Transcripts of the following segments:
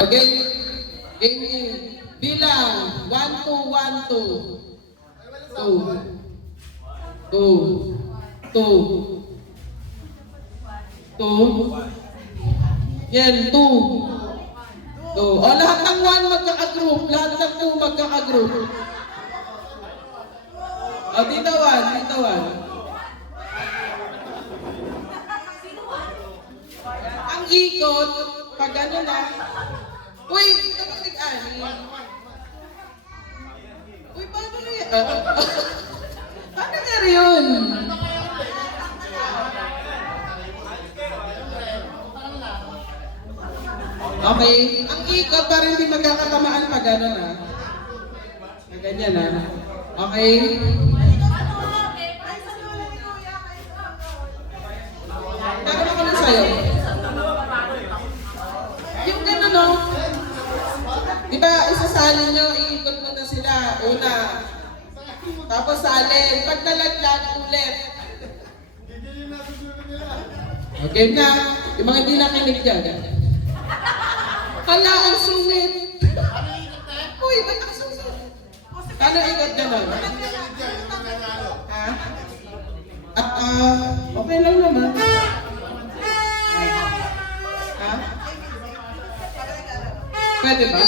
Okay. Bilang 1, 2, 1, 2. 2. 2. 2. Yan, 2. 2. O, lahat ng 1 magkaka-group. Lahat ng 2 magkaka-group. O, dito 1. Dito 1. Ang ikot, pag ano na, uy, kapag nag-ani. Uy, paano na yan? Paano nga yun? Okay, ang ikot para hindi magkakatamaan pag ano na. Ganyan na. Okay? Tara ako na sa'yo. Yung gano'n, no? Diba, isasalin nyo, iikot mo na sila. Una. Tapos salin. Pag nalaglag, ulit. Okay na. Yung mga hindi nakinig dyan. Hala, ang sungit. Uy, ba't ang sungit? Kano ikot gano'n? Ha? Okay lang naman. Ha? Pwede ba?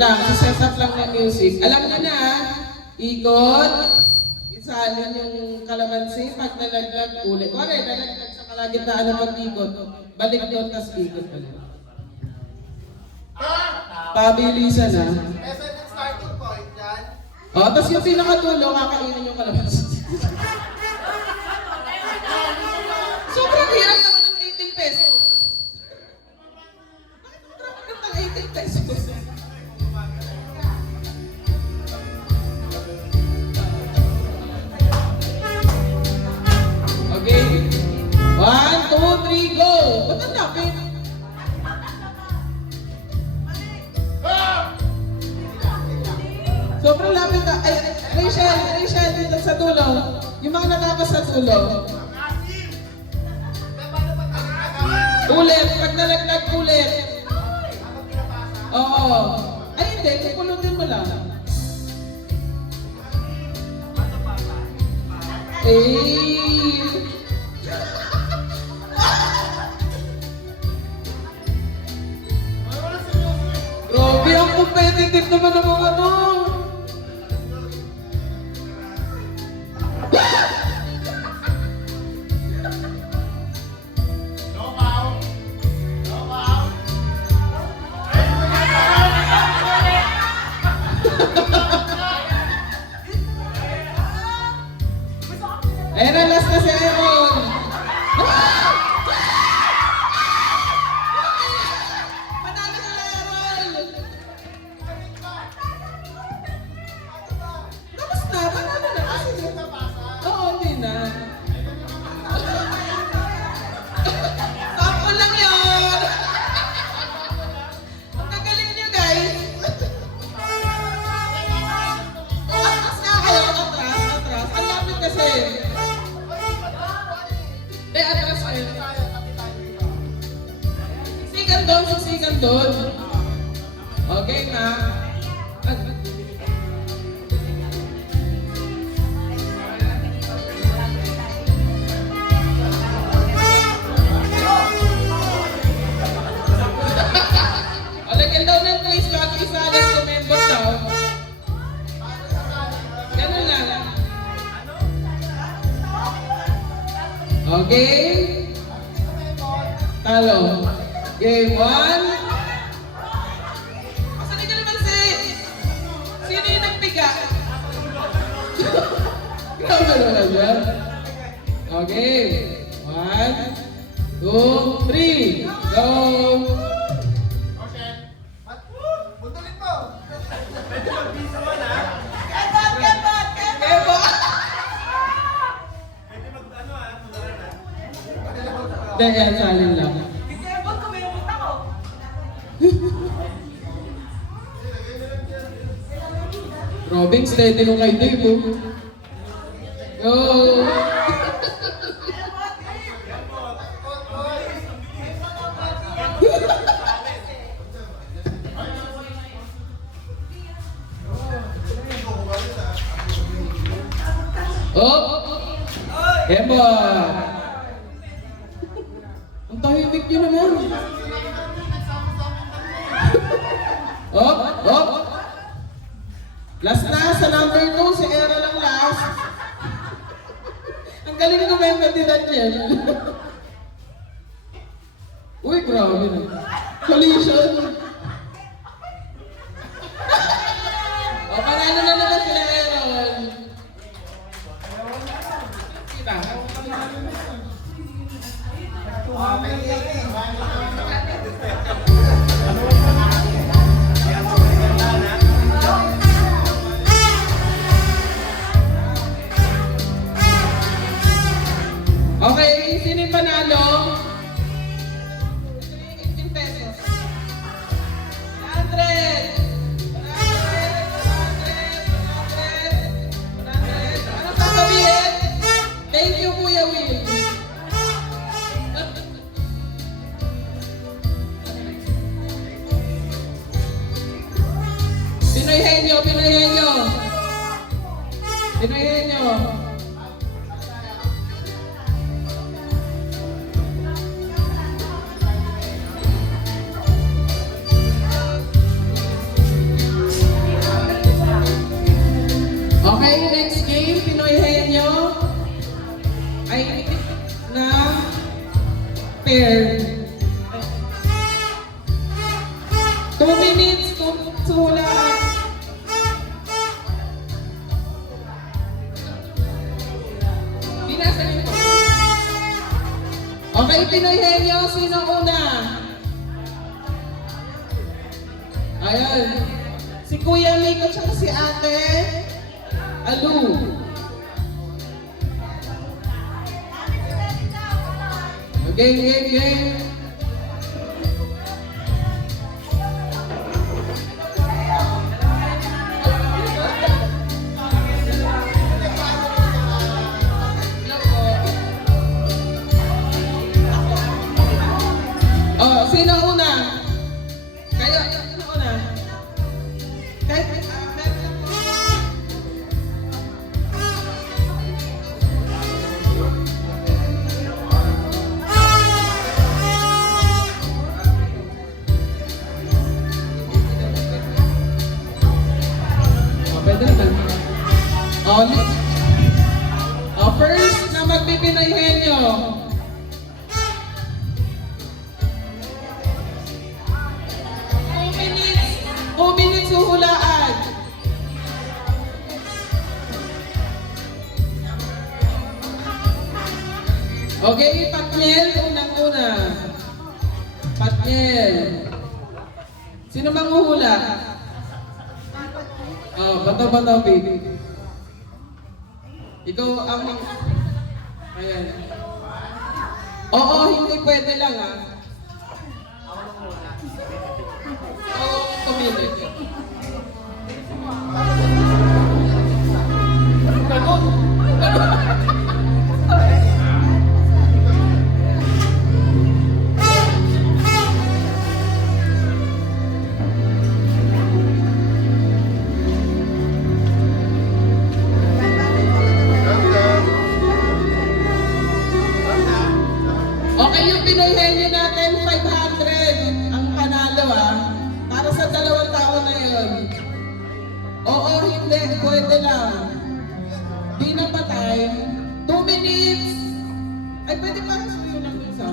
Lang, set up lang ng music. Alam na na, ikot, isalin yung kalamansi, pag nalaglag ulit. Kore, nalaglag sa kalagitnaan ng mag-ikot. Balik doon, tas ikot ulit. Pabilisan na. Esa yung starting point dyan. O, tas yung pinakatulo, kakainin yung kalamansi. Sobrang hirap naman ng 18 pesos. Bakit sobrang hirap ng 18 pesos? Okay? 1, 2, 3, go! Ba't ang lapit? Sobrang lapit na. Ay, Rachel, dito sa dulo. Yung mga natapos sa dulo. Ulit, pag nalaglag ulit. Oo. Ay, hindi, kupulutin mo lang. Grabe, ang competitive naman ng mga to. Ayan ang last na si Aaron. Panalo na Aaron. Tapos na, panalo na kasi. Oo, hindi na. Sample lang yun. Ang gagaling niyo, guys. Atras nga kayo, atras. Ang lapit kasi. Atras kayo. Sigan doon. Okay na. Lagyan daw ng quiz bago isalin sa member daw. Ganun lang. Okay? Talo. Game 1. Asan ka naman sino yung nagpiga? Grabe naman yan. Okay. 1, 2, 3. Go! Buntulit mo! Kebot! Hindi, yan, salin lang. Robin, steady nung kay Dave, oh. Go! Oh! Emma! Ang tahimik nyo naman. Oh! Oh! Last na, sa number 2, si Era lang last. Ang galing ko ba yung kandidat niya? Uy, grabe na. Collision! O, panalo na naman sila Aaron. Kita. Okay, sino yung panalo? 18 pesos. 100! 100! 100! 100! Ano sasabihin? Thank you, Kuya Will. Pinoy Henyo, Pinoy Henyo. Pinoy Henyo. Okay, next game, Pinoy Henyo ay na pair. 2 minutes to hulaan. Binasa niyo po. Okay, Pinoy Henyo, sino una? Ayan. Si Kuya Miko at si Ate Alu. Game. Oh, sino una? Kayo, sino una? Kahit, meron po. Pwede naman. First na magbibinay henyo. 2 minutes huhulaan. Okay, Patniel, unang-una. Patniel. Sino bang huhula? Oh, bato-bato, baby. Ikaw ang... Ayan. Oo, hindi pwede lang, ah. Oo, tumili. Okay, yung Pinoy Henyo natin, 500 ang panalo, ah. Para sa 2 tao na yun. Oo, hindi, pwede lang. Di na patay. 2 minutes. Ay, pwede pa sa iyo lang isa.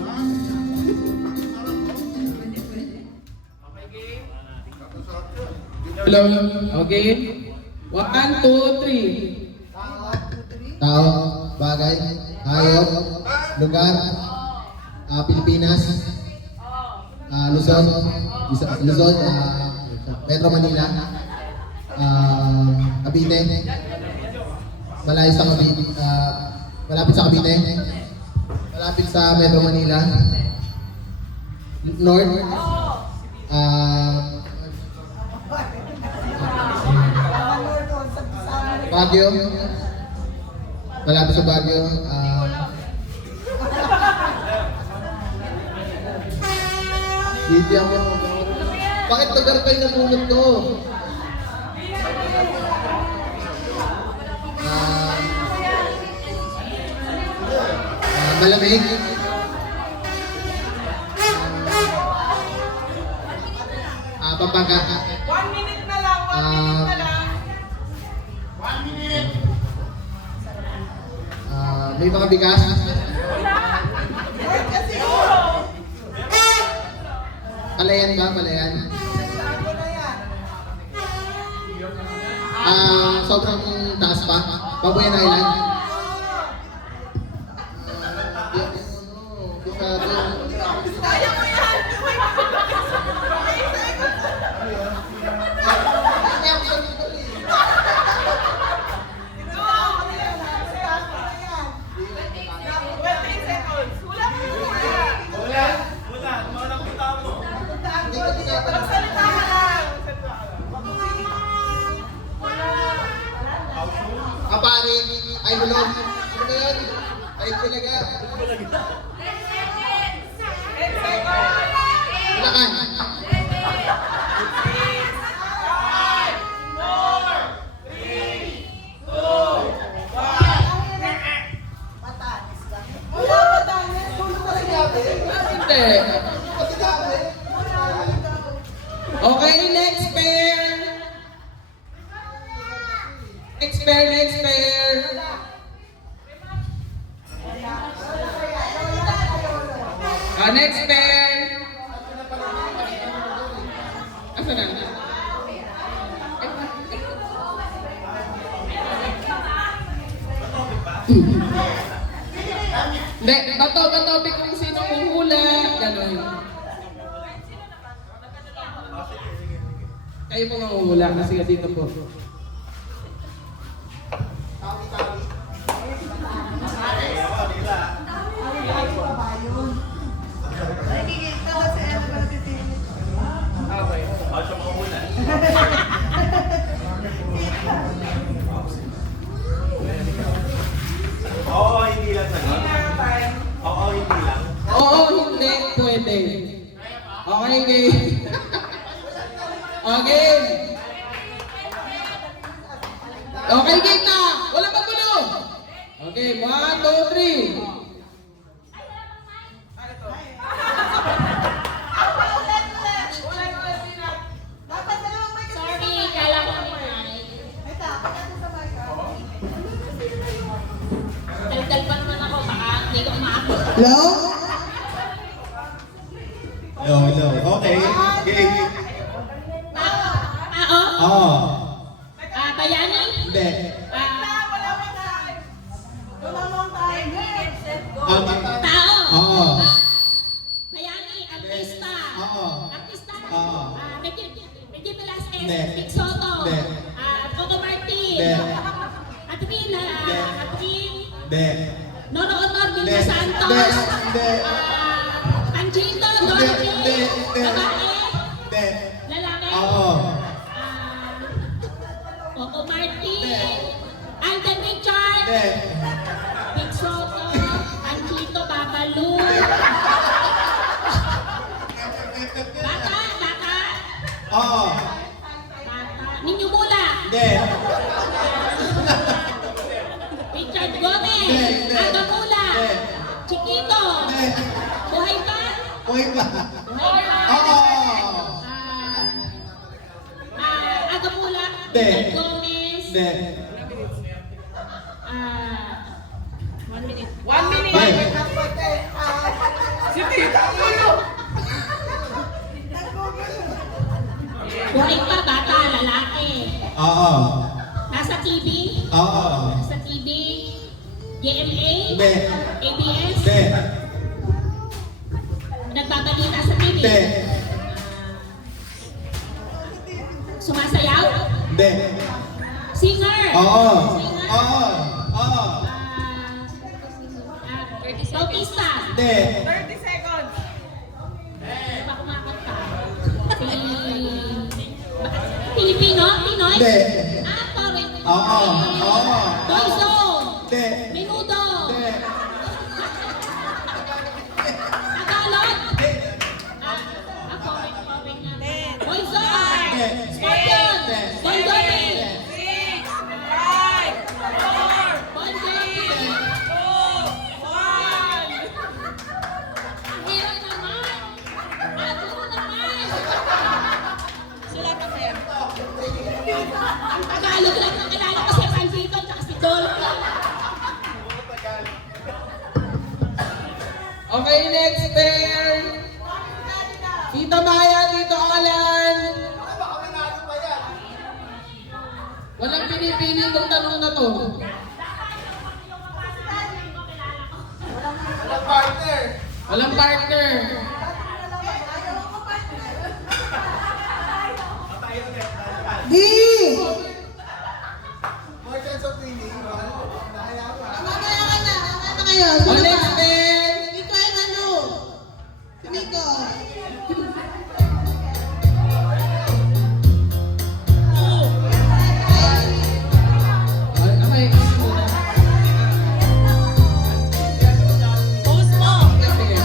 Hello? Okay. 1, 2, 3. Tao, bagay, hayop, lugar, Pilipinas, Luzon, Metro Manila, Cavite, malayo sa Cavite, malapit sa Cavite, Malapit sa Metro Manila. North. Baguio. Malapit sa Baguio. Hindi ako. Bakit lugar kayo nabunod to? Malamig. Pampanga. 1 minute na lang, 1 minute na lang. May mga bigas. Palayan ba? Palayan? Sobrang taas pa. Babuyan Island. Kaya mo yan! Kapari, ay bulog. Ano ba yun? Ay talaga. Bulacan. Hindi. Okay, next pair. Next pair, next pair. Next pair. Asa na? Hindi, bato-bato kung sino huhula. Ganon. Kayo po manguhula kasi dito po. Oo, hindi lang sagot. Oo, hindi lang. Oo, hindi, pwede. Okay, game. Okay. Okay, game na. Wala pa gulo. Okay, 1, 2, 3. Sorry, kala ko may daldal pa naman ako, baka hindi ko maakot. Hello? Hello. Okay. Game. Tao? Oo. Bayani? Hindi. Tao? Oo. Bayani, artista. Oo. Artista? Oo. Reggie Velasquez, Hindi. Vic Soto. Hindi. Coco Martin. Hindi. Atrin, Atrin. Hindi. Nono Honor, Hindi. Vilma Santos. Hindi. Panchito, Hindi. Dorothy. Hindi. Babae. Hindi. Lalaki. Oo. Coco Martin. Hindi. Alden Richard. Hindi. Vic Soto. Panchito, Babalu. Bata. Oo. Ninyo Mula. Hindi. Richard Gomez. Hindi. Aga Mula. Hindi. Chiquito. Hindi. Buhay pa. Buhay pa. Buhay pa. Oo. Aga Mula. Hindi. Richard Gomez. Hindi. 1 minute. 1 minute. Hindi. Si Tita Ulo. Buhay pa, bata, lalaki. Oo. Nasa TV. Oo. Nasa TV. GMA. Hindi. ABS. Hindi. Nagbabalita sa TV. Hindi. Sumasayaw. Hindi. Singer. Oo. Singer. Oo. Oo. 30 Bautista. Hindi. 30 seconds. Di ba kumakanta? Pilipino? Pinoy? Hindi. Ah, foreign. Oo. Oo. Boyzone. Hindi. Menudo. Hindi. Tagalog. Foreign na. Boyzone. Hindi. Scorpion. Bon Jovi. 6, 5, 4, Bon Jovi. 2, 1. Ang hirap naman. Ako naman. Sulat ang sir. Ang Tagalog lang ang kilala ko si Pansito at si Dolphy. Okay, next pair. Tito Maya, Tito Alan. Walang pinipili itong tanong na to. Walang partner. Di! O, next pair. Okay. Post mo. Sige.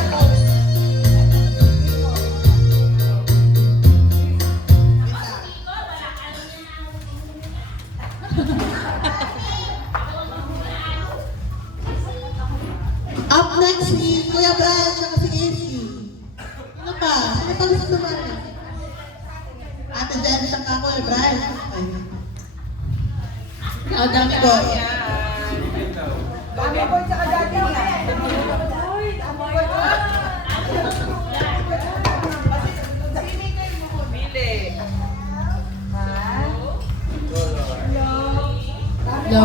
Up next si Kuya Brad at si Izzy. Sino pa? Sino pa gusto naman? Ate Jen at Kuya Brad. Ay. Ikaw daw po. Pili. No.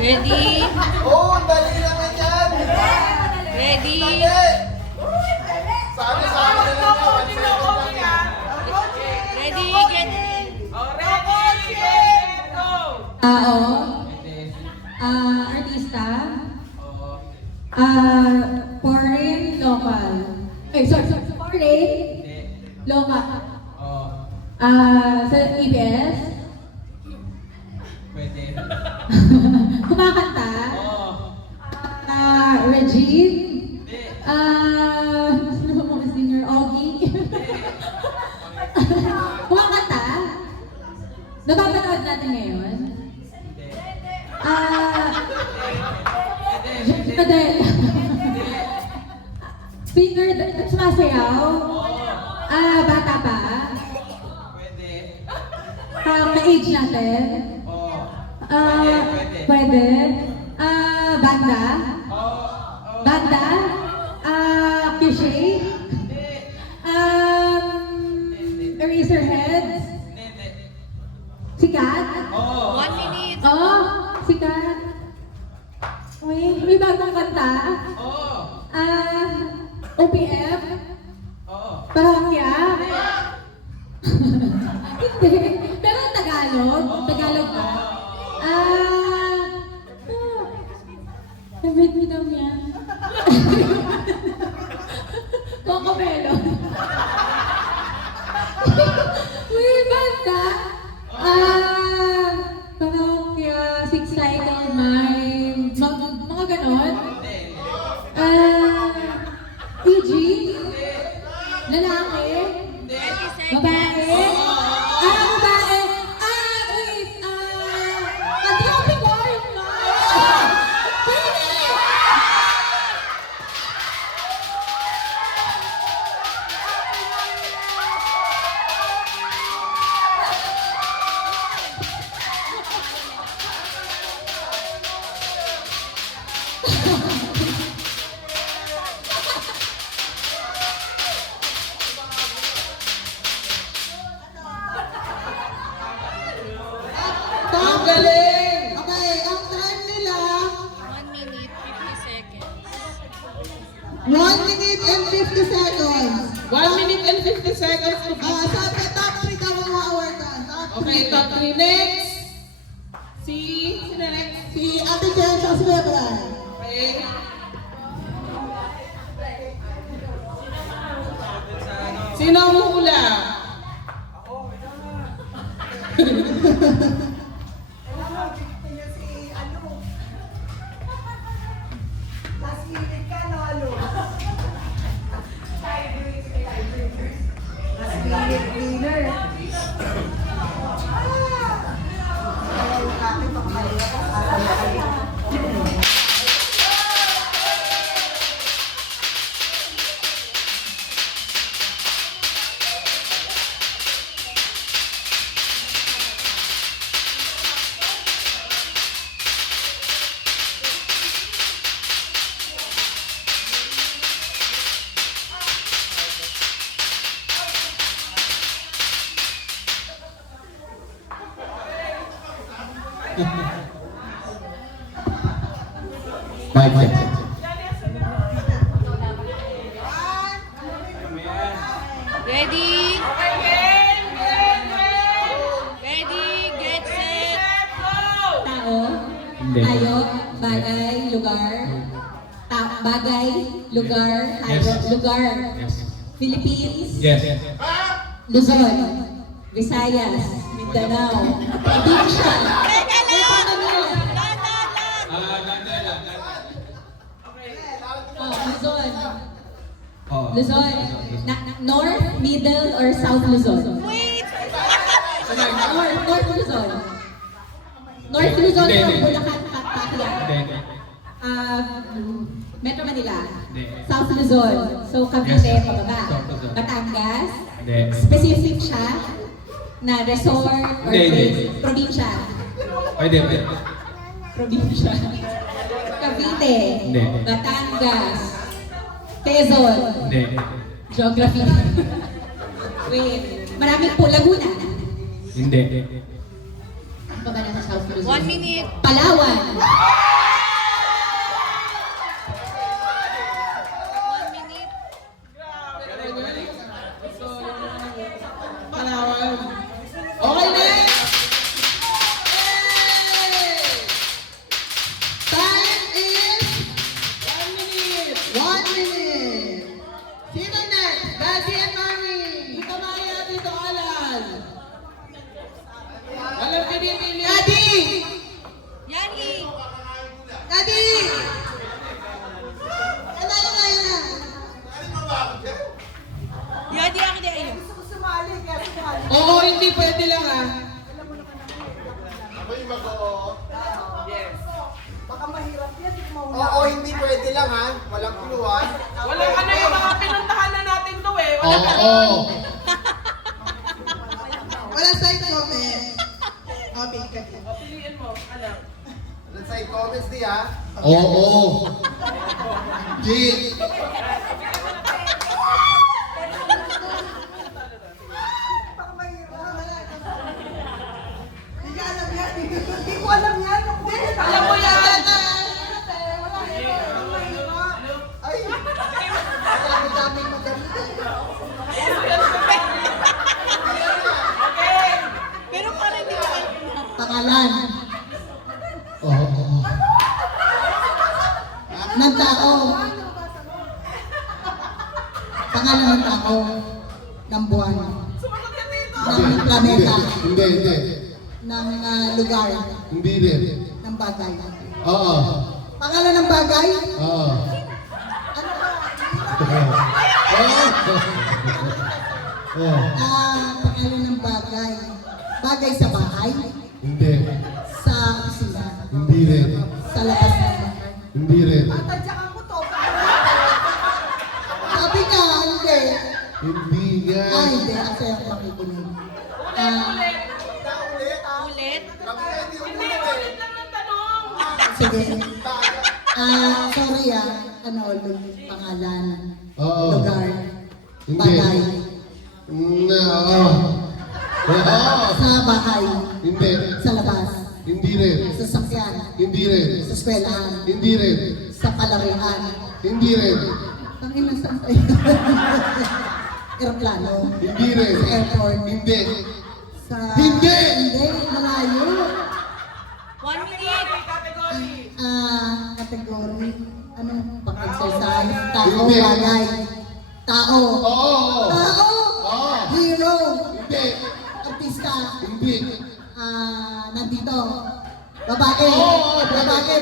Ready? Oh, ang dali naman yan! Ready? Sabi na lang yan. Ready? Get in. Ready? Get go. Tao, artista, foreign, local. Ay, sorry, foreign, local. Sa EBS, Pwede. kumakanta, Regine, sino ba mga singer? Ogie. Kumakanta, napapanood natin ngayon. Adele. Singer, sumasayaw. Bata pa. Ka-age natin. Pwede. Banda. Banda. Cliche. Eraserheads. Sikat. 1 minute. Oh, sikat. May bagong kanta. OPM. Parokya. Hindi. Pero Tagalog. Tagalog ba? Favorite mo daw yan. Coco Melon. May banda. Parokya, Six Cycle Mind. Mga ganon. EG. Lalaki. Babae. Babae. Wait. Katropi ko yung Ang galing! Okay, ang time nila, 1 minute, 50 seconds. 1 minute and 50 seconds. 1 minute and 50 seconds to Sabi, top 3 daw ang ma-award ka. Top Okay. Okay, top 3 next. Sino next? Si Ate Jen at si Kuya Bran. Okay. Sino ang hula? Mic check. Ready? Ready, get set. Tao, hayop, bagay, lugar. Bagay, lugar, hayop, lugar. Philippines, Yes. Luzon, Visayas, Mindanao, Indonesia. Oh, Luzon. Luzon. North, Middle, or South Luzon? Wait! North Luzon. North Luzon from Bulacan, Pattaya. Metro Manila. South Luzon. So, Cavite, pababa. Batangas. Specific siya na resort or place. Probinsya. Pwede. Probinsya. Cavite. Hindi. Batangas. Quezon. Geography. Wait. Maraming po. Laguna. Hindi. Ano pa ba nasa South Luzon? 1 minute. Palawan. 1 minute. Palawan. Okay, next! Time is 1 minute. 1 minute. Sino next? Daddy and Mommy. Tito Maya, Tito Alan. Walang pinipili. Daddy! Yani! Daddy! Kanala kayo na. Yani ang di ayun. Oo, hindi pwede lang ah. Oo, hindi pwede lang ha. Walang clue ha. Walang ano yung mga pinuntahan na natin to eh. Oo. Wala side comment. Okay, ka. Piliin mo, alam. Walang side comments di ha. Oo. G. Hindi ka alam yan. Hindi ko alam yan. Alam mo yan! Ay! Dami-dami magaling. Pero parang hindi ko alam. Pangalan Oo. ng tao. Pangalan ng tao. Ng buwan. Ng planeta. Hindi. Ng lugar. Hindi rin. Ng bagay. Oo. Pangalan ng bagay? Oo. Ano ba? Oo. Pangalan ng bagay. Bagay sa bahay. Hindi. Sa kusina. Hindi rin. Sa labas ng bahay. Hindi rin. Sabi ka, hindi. Hindi nga. Hindi. Kasi ako makikinig. Ulit. Ulit lang ang tanong. Sige. Sorry ano, pangalan, Oo. lugar, Hindi. bagay, Oo. sa bahay, Hindi. sa labas, Hindi rin. sa sasakyan, Hindi rin. sa eskwelahan, Hindi rin. sa palarihan. Hindi rin. Tangina saan tayo? Aeroplano, Hindi rin. sa airport, Hindi. Hindi! Hindi, malayo. 1 minute. Kategory. Ano? Pang-exercise. Tao, Hindi. bagay. Tao. Oo! Tao. Oo! Hero. Hindi! Artista. Hindi! Nandito. Babae. Oo, Babae.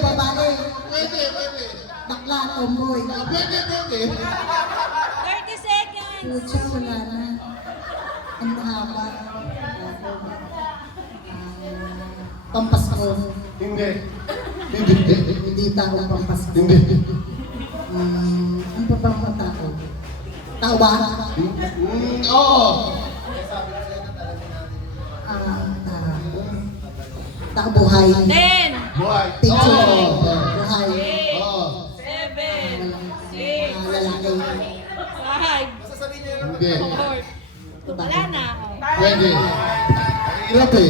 Pwede, pwede. Bakla, tomboy. Pwede, pwede. 30 seconds. Pucha, wala na. Ang haba. Pampasko. Hindi. Hindi. Hindi tao pampasko. Hindi. Ano pa bang mga tao? Tao ba? Oo! Tao buhay. 10, Buhay. Picture. Oo! Buhay. Oo! 7, Lalaki. 5, Hindi. 4. Wala na. Pwede. Ang hirap eh.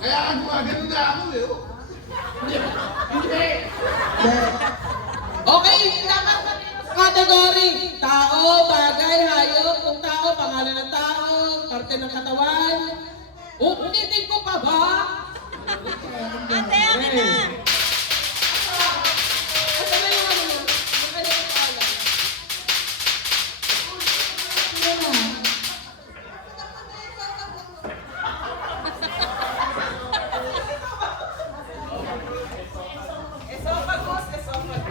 Kaya gumagano na ako eh. Oh. Okay, tama sa category. Tao, bagay, hayop. Kung tao, pangalan ng tao, parte ng katawan. Ulitin ko pa ba? Ate, akin na. Asa na yung ano? Yung kanyang pangalan?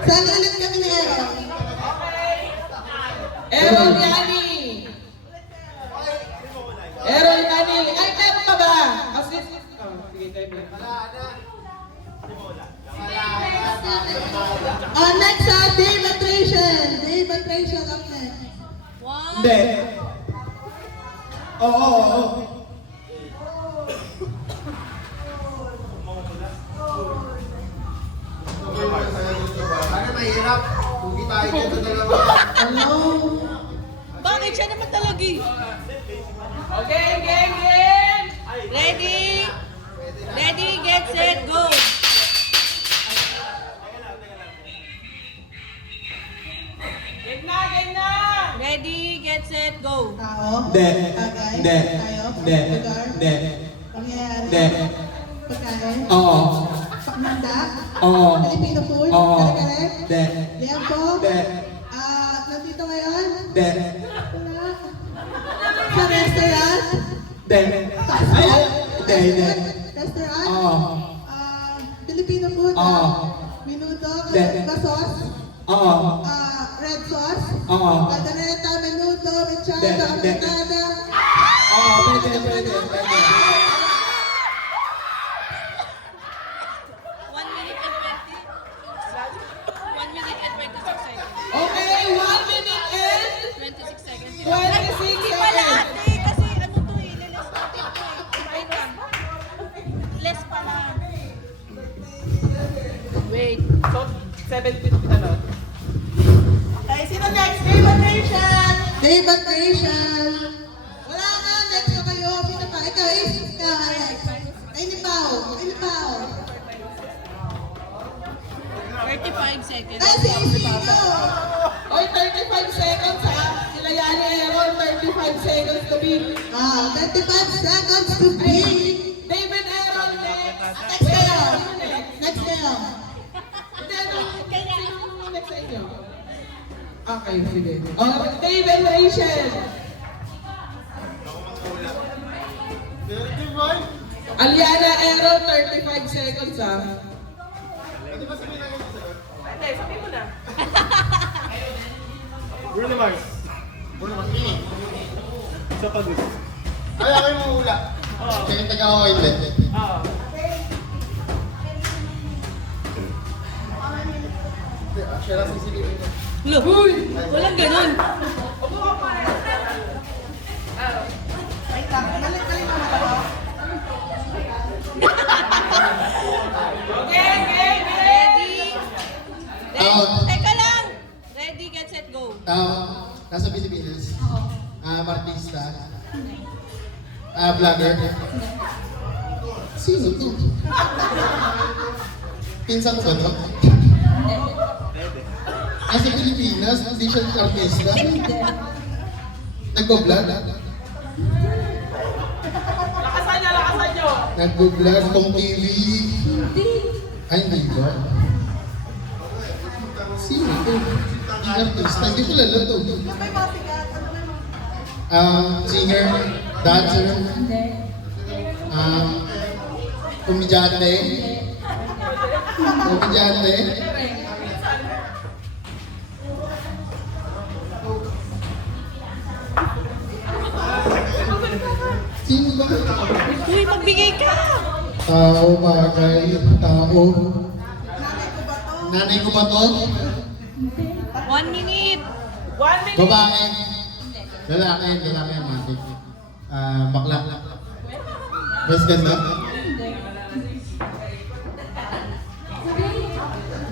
Saan ulit kami ni Aaron? Errol Yani. Errol Yani. Ay, meron pa ba? Kasi, sige, tayo mo. Next, Dave Atration. Dave Atration up next. 1, Hindi. Oo. Sana mahirap. Kung kitain ko sa dalawa. Hello? Bakit siya naman talaga eh? Okay, game! Ready? Ready, get set, go. Game na! Ready, get set, go. Tao? Hindi. Bagay? Hindi. Hayop? Hindi. Lugar? Hindi. Pangyayari? Hindi. Pagkain? Oo. Pakmanda? Oo. Filipino food? Oo. Kare-kare? Hindi. Liempo? Hindi. Nandito ngayon? Hindi. Wala. Sa restaurant? Hindi. Ay, hindi. Restaurant? Oo. Filipino food? Oo. Minuto? Hindi. Ba sauce? Oo. Red sauce? Oo. Caldereta, menudo, mechada, Hindi. afritada. Oo, pwede. 1 minute and 26 seconds. Okay, 1 minute and 26 seconds. 26 Hindi pala seconds. ate, kasi ano to eh, liles natin to eh. Wait lang. Less pala. Wait. So, 7:50 na lang. Okay, sino next? Dave Atration! Dave Atration! Wala nga, next na kayo. Sino pa? Ikaw, Ace. Ikaw, Alex. Ay, ni Pao. 35 seconds. Ay, si Ace, go! Oy, 35 seconds ha. Sila Yani Aaron, 35 seconds to beat. 35 seconds to beat. David Aaron next. Next kayo. Next kayo. Hindi, ano? Sino next sa inyo? Okay, sige. Oh, David Rachel. Aliana Aaron, 35 seconds ha. Hindi, sabi mo na. Bruno Mars. Sa pag-us. Ay, ako yung hula. Kaya taga ako hindi. Siya lang sisilipin niya. Look, walang ganun. Ready? Teka lang. Ready, get set, go. Nasa Pilipinas. Artista. Vlogger. Sino to? Pinsan ko ba to? Nasa Pilipinas, hindi siya artista. Nagbablog? Lakasan nyo! Nagbablog, Tong TV. Ay, hindi ba? Sino ito? Hindi artista, hindi ko lala to. Singer, dancer, komedyante. Komedyante. Sino ba? Uy, magbigay ka! Tao, bagay, tao. Nanay ko ba to? 1 minute! Babae. Lalaki, matik. Bakla. Mas ganda.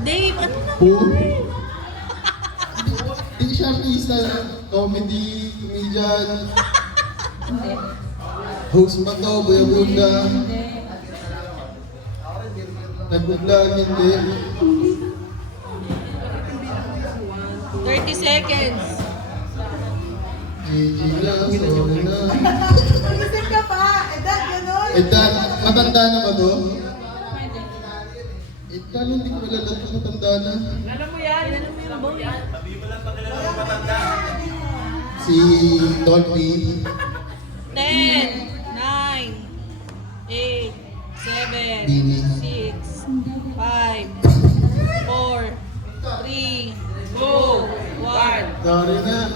Dave, ano na? Who? Hindi siya artista. Comedy, comedian. Host ba to? Buya-buda. Nag-vlog, hindi. 30 seconds. Gigi na, sorry na. Isip ka pa, edad, gano'n. Edad, matanda na ba to? Edad, hindi ko malala ito, matanda na. Si Dolphy. 10, 9, 8, 7, Dini. 6, 5, 4, 3, 2, 1. Sorry na.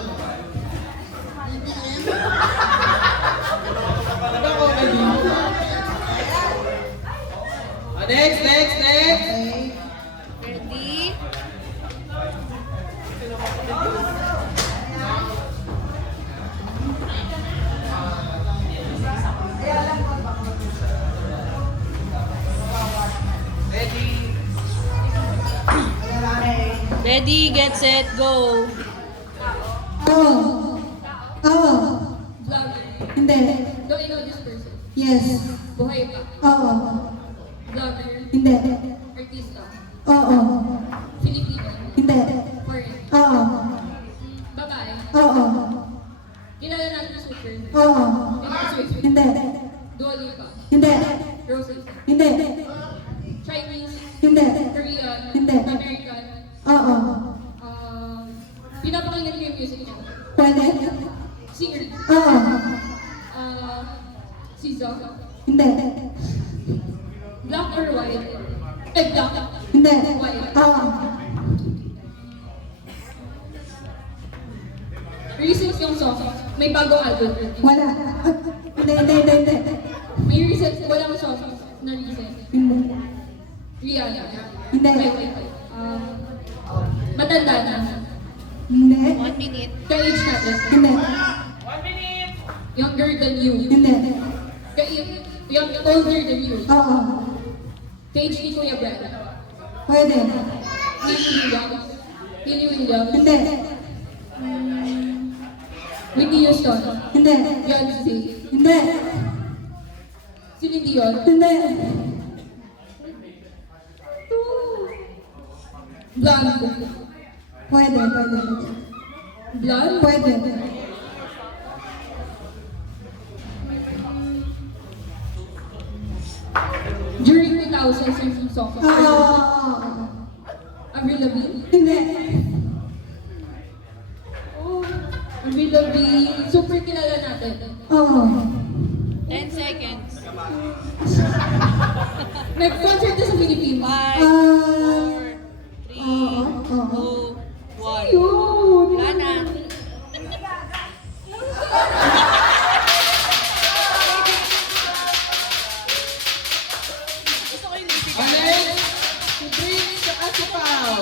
Next! Ready? Ready, get set, go. Oo. Oo. Vlogger. Hindi. Do I know this person? Yes. Buhay pa. Oo. Vlogger. Hindi. Artista. Oo. Filipino. Hindi. Foreign. Oo. Babae. Oo. Kilala natin na super. Oo. Swift. Hindi. Dua Lipa. Hindi. Roses. Hindi. Chinese. Hindi. Korean. Hindi. American. Oo. Pinapakinggan ko yung music niya. Pwede? Singer. Oo. SZA. Hindi. Black or white? Black. Hindi. White. Oo. Recent yung song. May bagong album. Wala. Hindi. May recent, walang song na recent. Hindi. Rihanna. Hindi. Wait. Matanda na. Hindi. 1 minute. Ka-age natin. Hindi. Younger than you. Hindi. Older than you. Oo. Ka-age ni Kuya Brad. Pwede. Hilly Williams. Hindi. Whitney Houston. Hindi. Beyoncé. Hindi. Celine Dion. Hindi. Blanco. Pwede. Blonde. Pwede. During 2000s yung song. Oo. Avril Lavigne. Hindi. Avril Lavigne. Super kilala natin. Oo. 10 seconds. Nag-concert na sa Pilipinas. 5, 4, 3, Oo. 2, 1. Yun. Wala na. Gusto ko yung music. Next! Si Briggs at si Pao.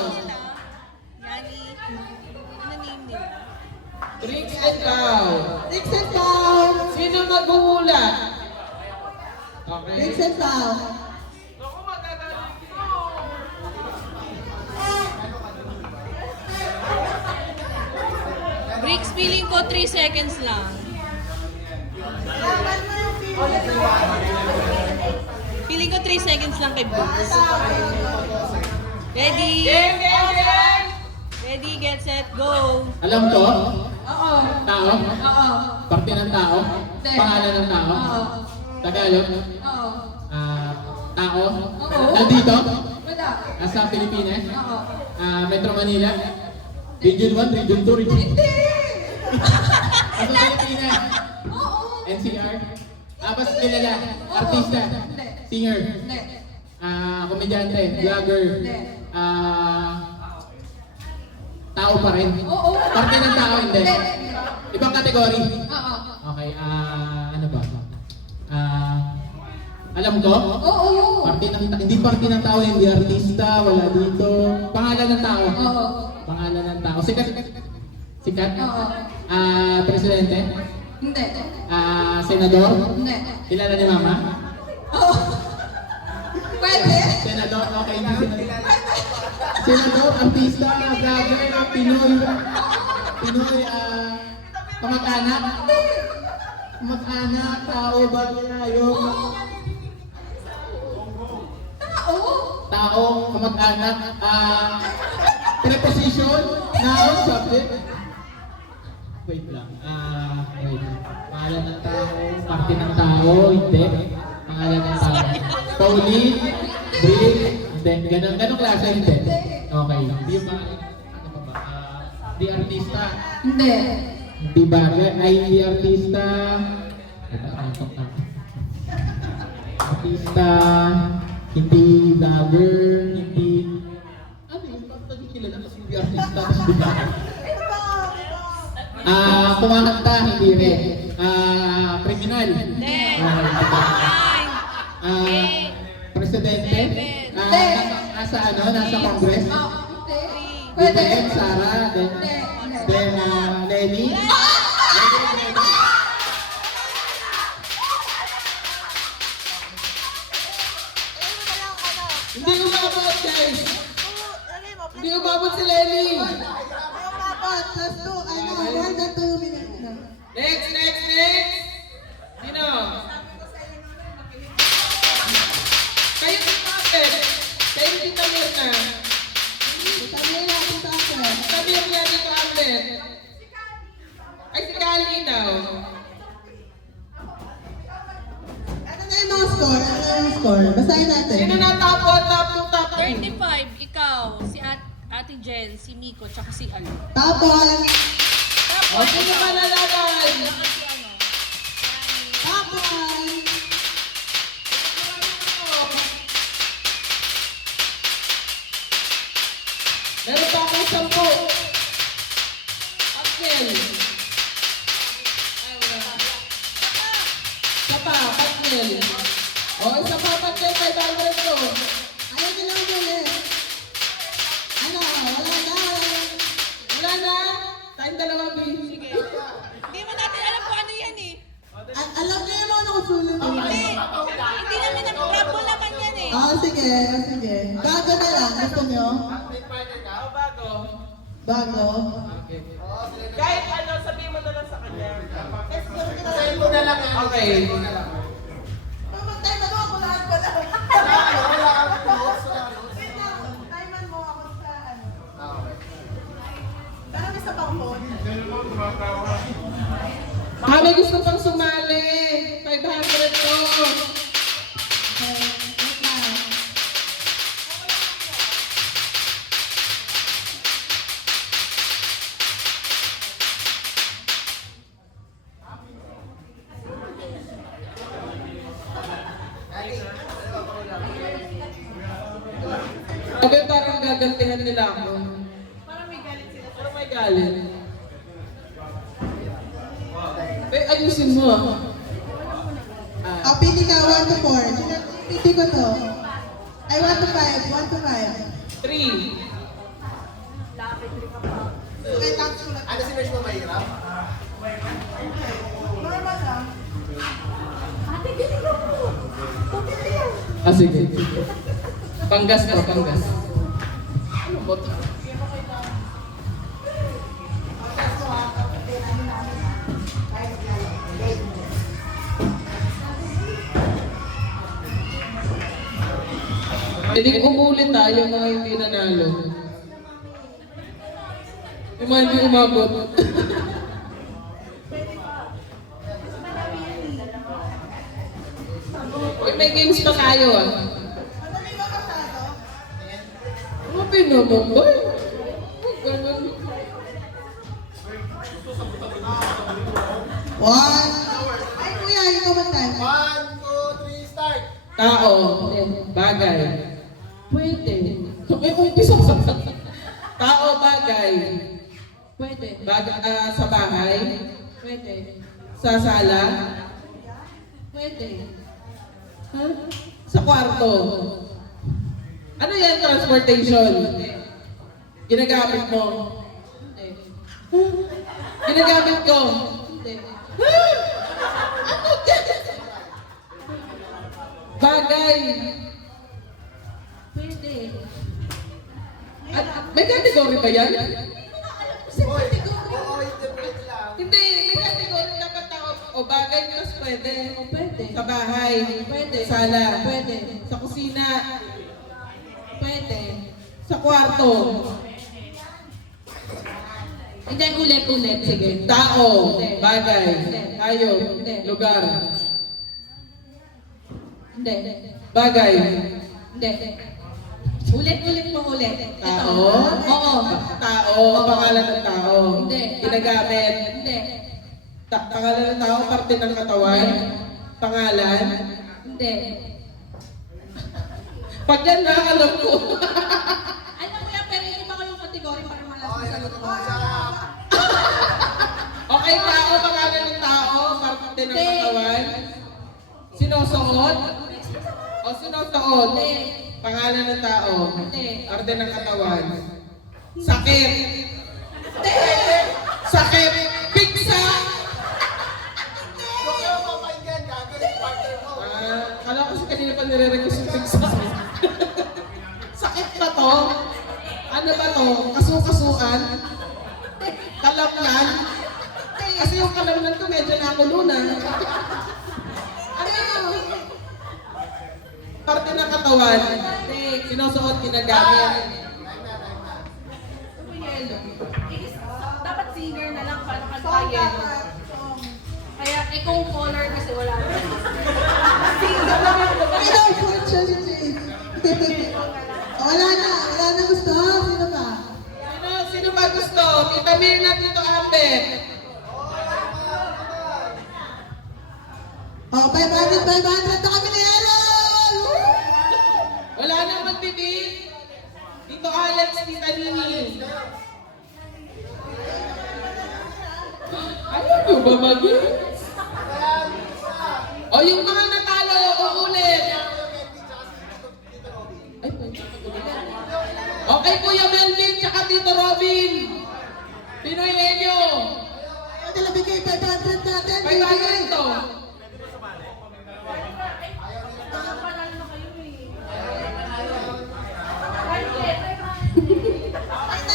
Yani. Ano name nila? Briggs and Pao. Bricks and Pao. Sino maghuhula? Okay. Bricks and Pao. Bricks, feeling ko 3 seconds lang. Feeling ko 3 seconds lang kay Bricks. Ready? Game! Ready, get set, go! Alam ko? Oo. Tao? Oo. Parte ng tao? Hindi. Pangalan ng tao? Oo. Tagalog? Oo. Tao? Oo. Nandito? Wala. Nasa Pilipinas? Oo. Metro Manila? Region 1, Region 2, Region 3? Hindi! Nasa Pilipinas? Oo. NCR? Basta kilala? Artista? Hindi. Singer? Hindi. Komedyante? Vlogger? Hindi. Tao pa rin? Oo. Parte ng tao, hindi? Hindi. Ibang kategory? Oo. Okay, ano ba? Alam ko? Oo. Hindi parte ng tao, hindi artista, wala dito. Pangalan ng tao? Oo. Pangalan ng tao. Sikat? Sikat? Oo. Presidente? Hindi. Senador? Hindi. Kilala ni Mama? Oo. Pwede? Senador? Okay, hindi senador. Senador, artista, vlogger, Pinoy, kamag-anak? Kamag-anak, tao, bagay, ayok. Tao. Tao, kamag-anak, preposition, noun, subject. Wait lang, wait. Pangalan ng tao, parte ng tao, hindi. Pangalan ng tao. Pauline, Brill, hindi. Ganong klase, hindi. Okay. Hindi yung pangalan, ano pa ba? Di artista. Hindi. Hindi bagay, ay hindi artista. Artista, hindi vlogger, hindi... Ano yung pagkakilala kasi hindi artista, kasi hindi vlogger. Kumakanta, hindi rin. Kriminal. Presidente. Nasa Congress. Hindi. Pwede. Pwede. Sara, then Lenny. Hindi umabot, guys. Hindi umabot si Lenny. Dapat, just to, more than 2 minutes na. Next. Sino? Kayo si Puppet. Kayo si Tamir na. Sabi natin sa akin. Tamir niya si Puppet. Ay, si Kali daw. Ano na yung mga score? Ano na yung score? Basahin natin. Sino na top 1, top 2, top 3? 35, ikaw, si Ate Jen, si Miko, tsaka si Al. Tapos, O, sino ba nalaban? Tsaka si ano? tapos, Meron pa akong 10. Pastel. Ay, wala. Isa pa, Pastel. O, isa pa, Pastel, 500 ko. ayaw nyo lang yun eh. Ano, wala na. Wala na. Tayong dalawa, B. Sige. Hindi mo natin alam kung ano yan eh. Alam niyo yung mga nakasulong dito. Hindi naman nag-trouble naman yan eh. Sige. Bago na lang, gusto nyo? O, bago. Bago. Kahit ano, sabihin mo na lang sa kanya. Sabihin mo na lang. Okay. Mamatay na ako lahat pala. Timean mo ako sa ano. Parang isa pang phone. Baka may gusto pang sumali. 500 to. Okay, wait lang. Sabi parang gagantihan nila ako. Parang may galit sila. Parang may galit. Ayusin mo. Pili ka 1 to 4. Pili ko to. Ay, 1 to 5. 1 to 5. 3. Okay, tapos ko lang. Ano si Mesh mo mahirap? Normal lang. Sige. Panggas to, panggas. Ano ba to? Hindi umulit tayo mga hindi nanalo. Yung mga hindi umabot. Uy, may games pa tayo ah. Madali ba masyado? Ano pinamambay? Ganun. One. Ay, kuya, ikaw ba tayo? 1, 2, 3, start! Tao. Bagay. Pwede. May umpisa sa tao, bagay. Pwede. Sa bahay. Pwede. Sa sala. Pwede. Ha? Sa kwarto. Ano yan, transportation? Ginagamit mo. Hindi. Ginagamit ko. Hindi. Ano yan? Bagay. Pwede. May category ba yan? Oo, interpret lang. Hindi, may category dapat tao o bagay plus pwede. O pwede. Sa bahay. Pwede. Sala. Pwede. Sa kusina. Pwede. Sa kwarto. Hindi, ulit. Sige. Tao. Hindi. Bagay. Hindi. Hayop. Hindi. Lugar. Hindi. Bagay. Hindi. Ulit mo ulit. Ito. Tao. Oo. Tao. Pangalan ng tao. Hindi. Ginagamit. Hindi. Pangalan ng tao, parte ng katawan. Hindi. Pangalan. Hindi. Pag yan na, alam ko. Alam mo yan, pero hindi ba ko yung kategory para malas mo sagot ko? Okay, tao, pangalan ng tao, parte ng Hindi. katawan. Sinusuot? O sinusuot? Hindi. Pangalan ng tao, Hindi. parte ng katawan. Sakit. Sakit. Pigsa. Huwag kayo mapahinggan, gagawin partner mo. Kala ko kasi kanina pa nire-request yung pigsa. Sakit ba to? Ano ba to? Kasu-kasuan? Kalamnan? Kasi yung kalamnan ko medyo nakulo na. Ano? Parte ng katawan. Sinusuot, ginagamit. Dapat singer na lang para kaya. Kaya kung color kasi wala na. Ito, unfortunately. Wala na gusto. Sino ba? Sino ba gusto? Tita Mirna, Tito Amber. Oh, 500 na kami ni Aaron! Wala nang magbibig. Tito Alex, Tita Nini. Ayaw ko ba mag-hits? O yung mga natalo, uulit. Ay, okay, Kuya Melvin, tsaka Tito Robin. Pinoy Lenyo. Ayaw nila bigay 500 natin. 500 to.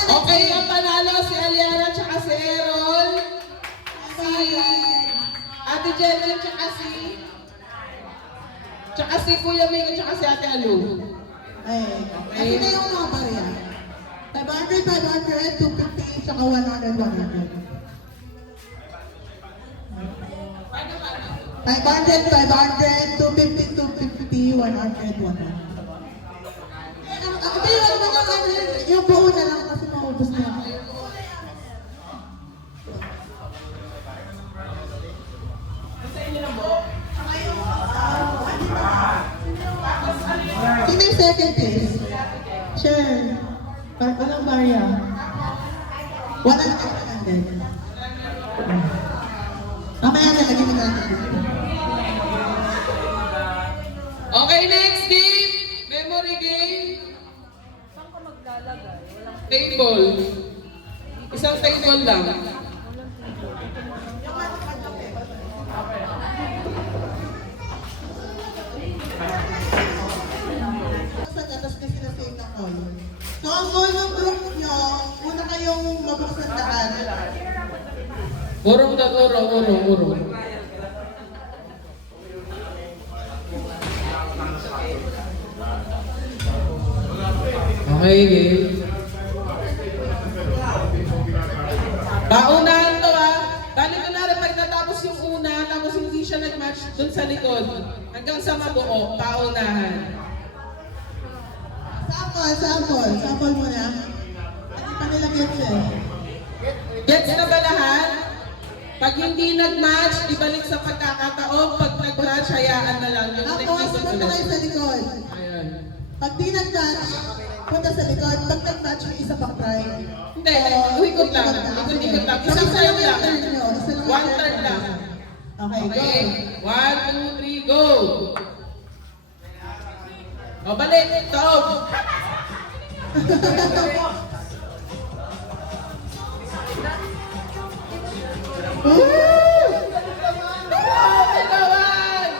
Okay, ang panalo si Aliana tsaka si Errol. Si Ate Jenny tsaka si Kuya Ming tsaka si Ate Alu. Ay, kasi na yung mga barya. 500, 250, tsaka 100. 500, 250, 100. Ito yung buo na lang kasi maubos na. Sino yung second place? Sure. Walang barya. 100. Mamaya na lagi mo natin. Okay, next game. Memory game. Table. Isang table lang. Sa gatas kasi na save ng call. So, ang goal ng group nyo, una kayong mabuksan daan. Urong na urong. Okay, game. Paunahan to ah. Bali ko na rin pag natapos yung una, tapos hindi siya nag-match dun sa likod. Hanggang sa mabuo, paunahan. Sample muna. Hindi pa nila gets eh. Gets na ba lahat? Pag hindi nag-match, ibalik sa pagkakataon. Pag nag-match, hayaan na lang. Yung Tapos, technique punta kayo sa likod. Ayan. Pag di nag-match, punta sa likod. Pag nag-match, yung isa pang try. Hindi, ikot lang. Ikot lang. Isang Isa sayo lang lang. yung turn nyo. Isa lang yung One turn turn nyo. lang. Okay, Okay. go. 1, 2, 3, go! O, balik. Taob. Ikawan!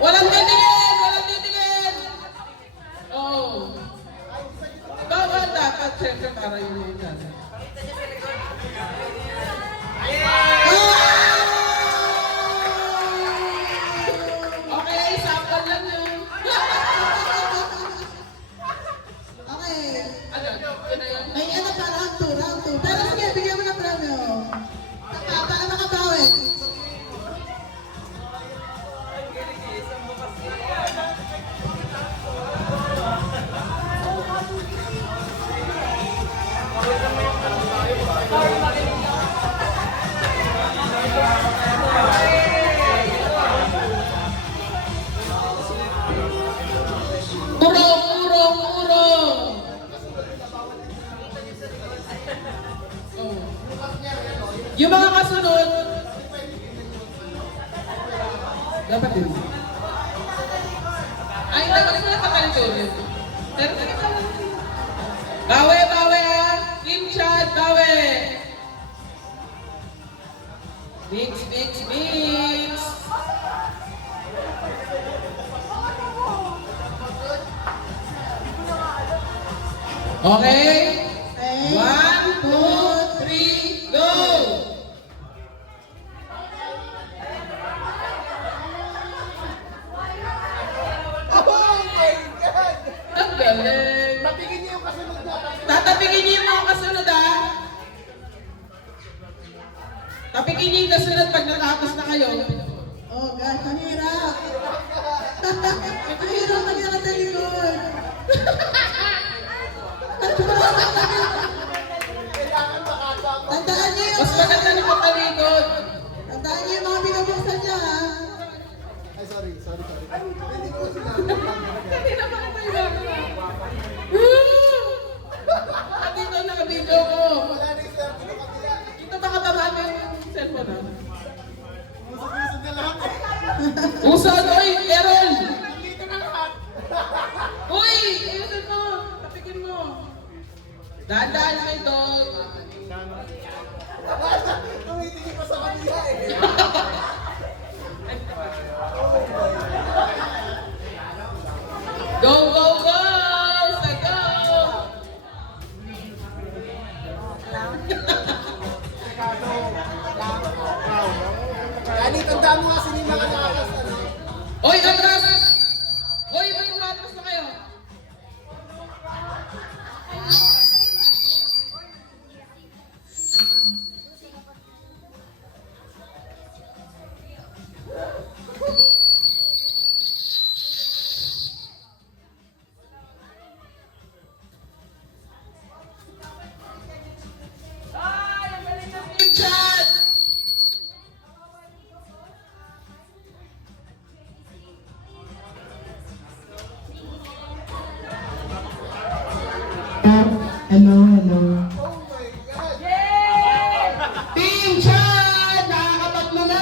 Walang titingin! Walang titingin! Oh. Bawal dapat, syempre, para yun yan. Okay, sample lang yun. Okay. Ano? Yun na yun? May ano pa, round 2. Pero sige, bigyan mo ng premyo. Para makabawi. Urong, urong, urong! Oh. Yung mga kasunod, dapat din. Ay, dapat ko na patalito ulit. Pero sige pa lang. Bawe, bawe ah! Team Chad, bawe! Mix, mix, mix! Okay? Okay. 1, 2, 3, go! Ang galing! Tatapigin niyo yung kasunod na. Tatapigin niyo yung mga kasunod ah. Tapigin niyo yung kasunod pag natapos na kayo. Oh gosh, ang hirap. Ang hirap pag nakatalikod. Tandaan niyo yung Mas maganda na patalikod. Tandaan niyo yung mga binubuksan niya ha. Hindi na makatayo ako. Dito naka-video ko. Dito nakatamaan mo yung cellphone ha. Usad, oy, Errol! Uy, ayusin mo. Tapikin mo. Dahan-dahan mo ito. Tumitingin pa sa kanila eh. Go, go, go! Sa go! Yani, tanda mo kasi ni mga nakakas. Oy, atras! Oy, may umatras na kayo. Team Chat! Hello. Team Chat! Nakakatatlo na!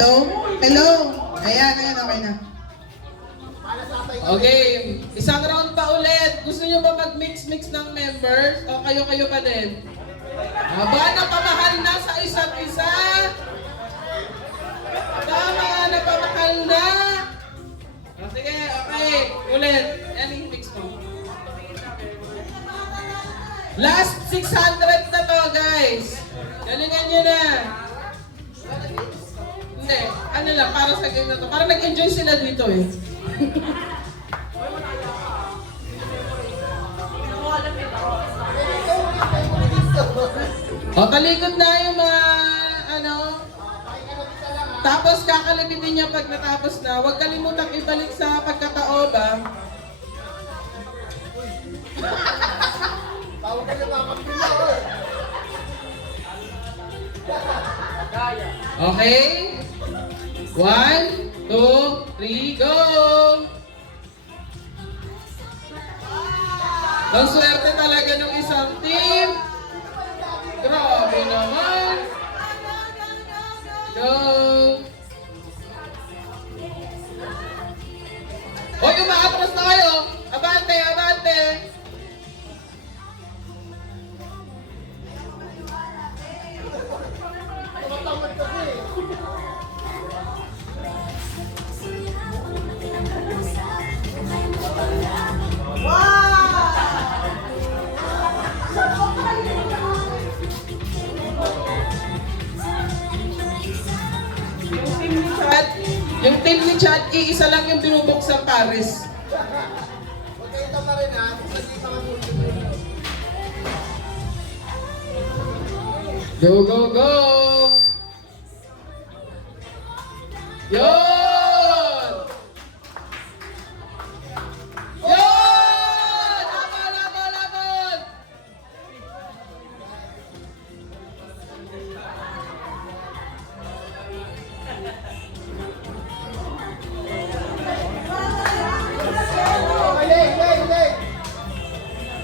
Hello? Hello? Ayan, okay na. Okay, isang round pa ulit. Gusto nyo ba mag-mix-mix ng members? O kayo-kayo pa din? Aba, napamahal na sa isa't isa? Tama, napamahal na? O, sige, okay. Ulit. Yan yung mix mo. Last 600 na to, guys. Galingan nyo na. Hindi, ano lang, para sa game na to. Para nag-enjoy sila dito eh. O, talikod na yung mga, ano, tapos kakalibitin niya pag natapos na. Huwag kalimutang ibalik sa pagkataob, ah. Okay? 1, 2, 3, go! Ang swerte talaga ng isang team. Grabe naman. Go! Hoy, umaatras na kayo. Abante, abante. Yung team ni Chad, iisa lang yung binubuksang Paris. Go, go, go! Yun! Yun! Labon, labon, labon!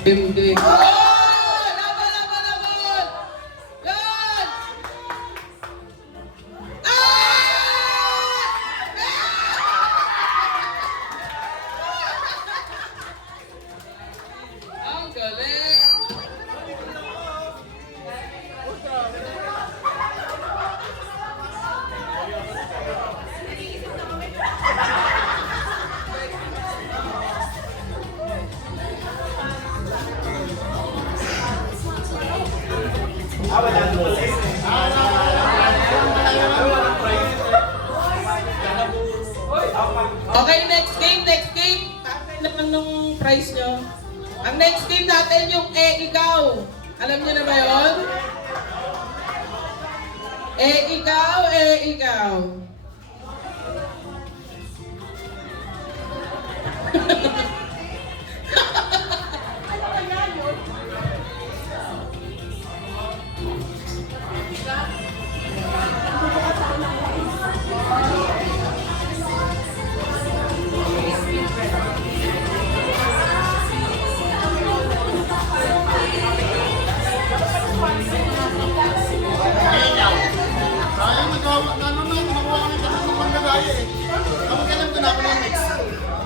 Game. Oh! Labon, labon, labon! Yan! Ang galing! Okay, next game. Tapos naman nung prize nyo. Ang next game natin yung ikaw. Alam niyo na ba yun? Ikaw.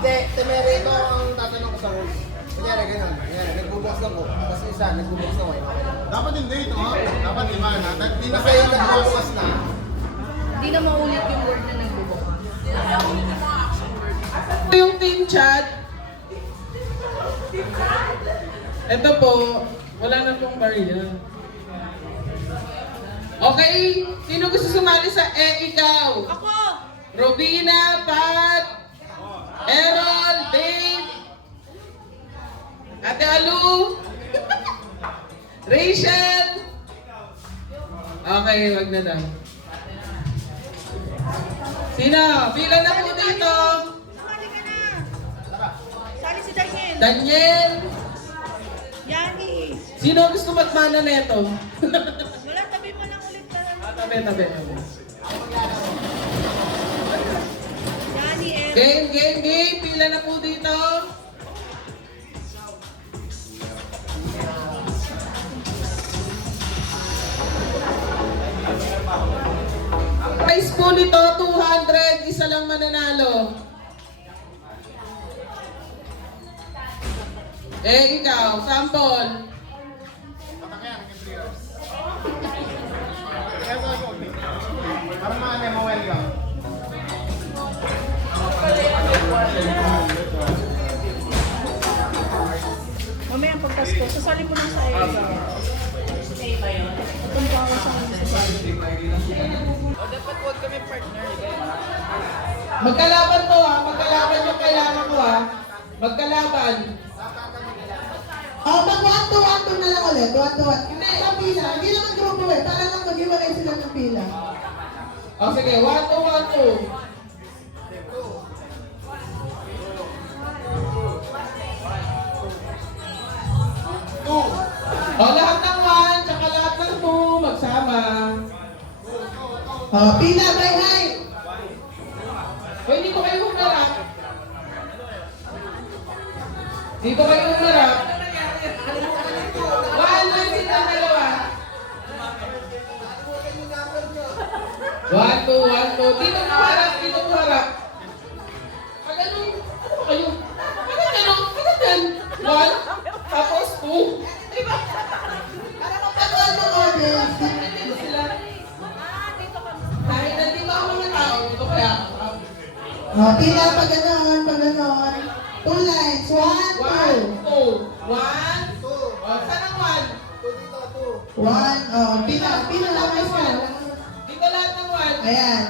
Hindi, temerito ang tatanong ko sa rules. Kunyari, ganun. Kunyari, nagbubukas ng ko. Tapos isa, nagbubukas ng white. Dapat hindi ito, ha? Dapat lima na. Hindi na Basta kayo yung nagbubukas na. Hindi na maulit yung word na nagbubukas. Ito yung team chat. Ito po, wala na pong barya. Okay, sino gusto sumali sa ikaw? Ako! Robina, Pat, Errol, Dave, Ate Alu, Rachel. Okay, wag na daw. Sino? Pila na po dito. Sumali ka na! Sali si Daniel! Daniel. Yani! Sino gusto magmana neto? Wala, tabi mo lang ulit na lang. Tabi. Yani, Game. Pila na po dito. Price po nito, isa lang mananalo. Eh, ikaw, sample. Para maano mo welcome. Mamaya ang pagpasko, sasali ko lang sa iyo. Punta ako sa Magkalaban to ha, magkalaban yung kailangan ko ha. Magkalaban. Pag 1-2-1-2 na lang ulit. 1-2-1. Hindi, ang pila. Hindi naman grupo eh. Para lang mag-iwalay sila ng pila. O sige, 1, 2, 1, 2. O lahat ng 1, tsaka lahat ng 2, magsama. Pila by height. O hindi ko kayo humarap. Dito kayo humarap. 1 lang silang dalawa. 1, 2, 1, 2. Dito mo harap, dito mo harap. Pag ano kayo? Pag ano? 1, tapos 2. Diba? Para mapagod ng audience. Dito sila. Dahil nandito ako mga tao, dito kaya ako. Pila pag ganon, pag ganon. 2 lines. 1, 1, 2. 1. Saan ang 1? 1. Pila. Pila lang may isa. Dito lahat ng 1. Ayan.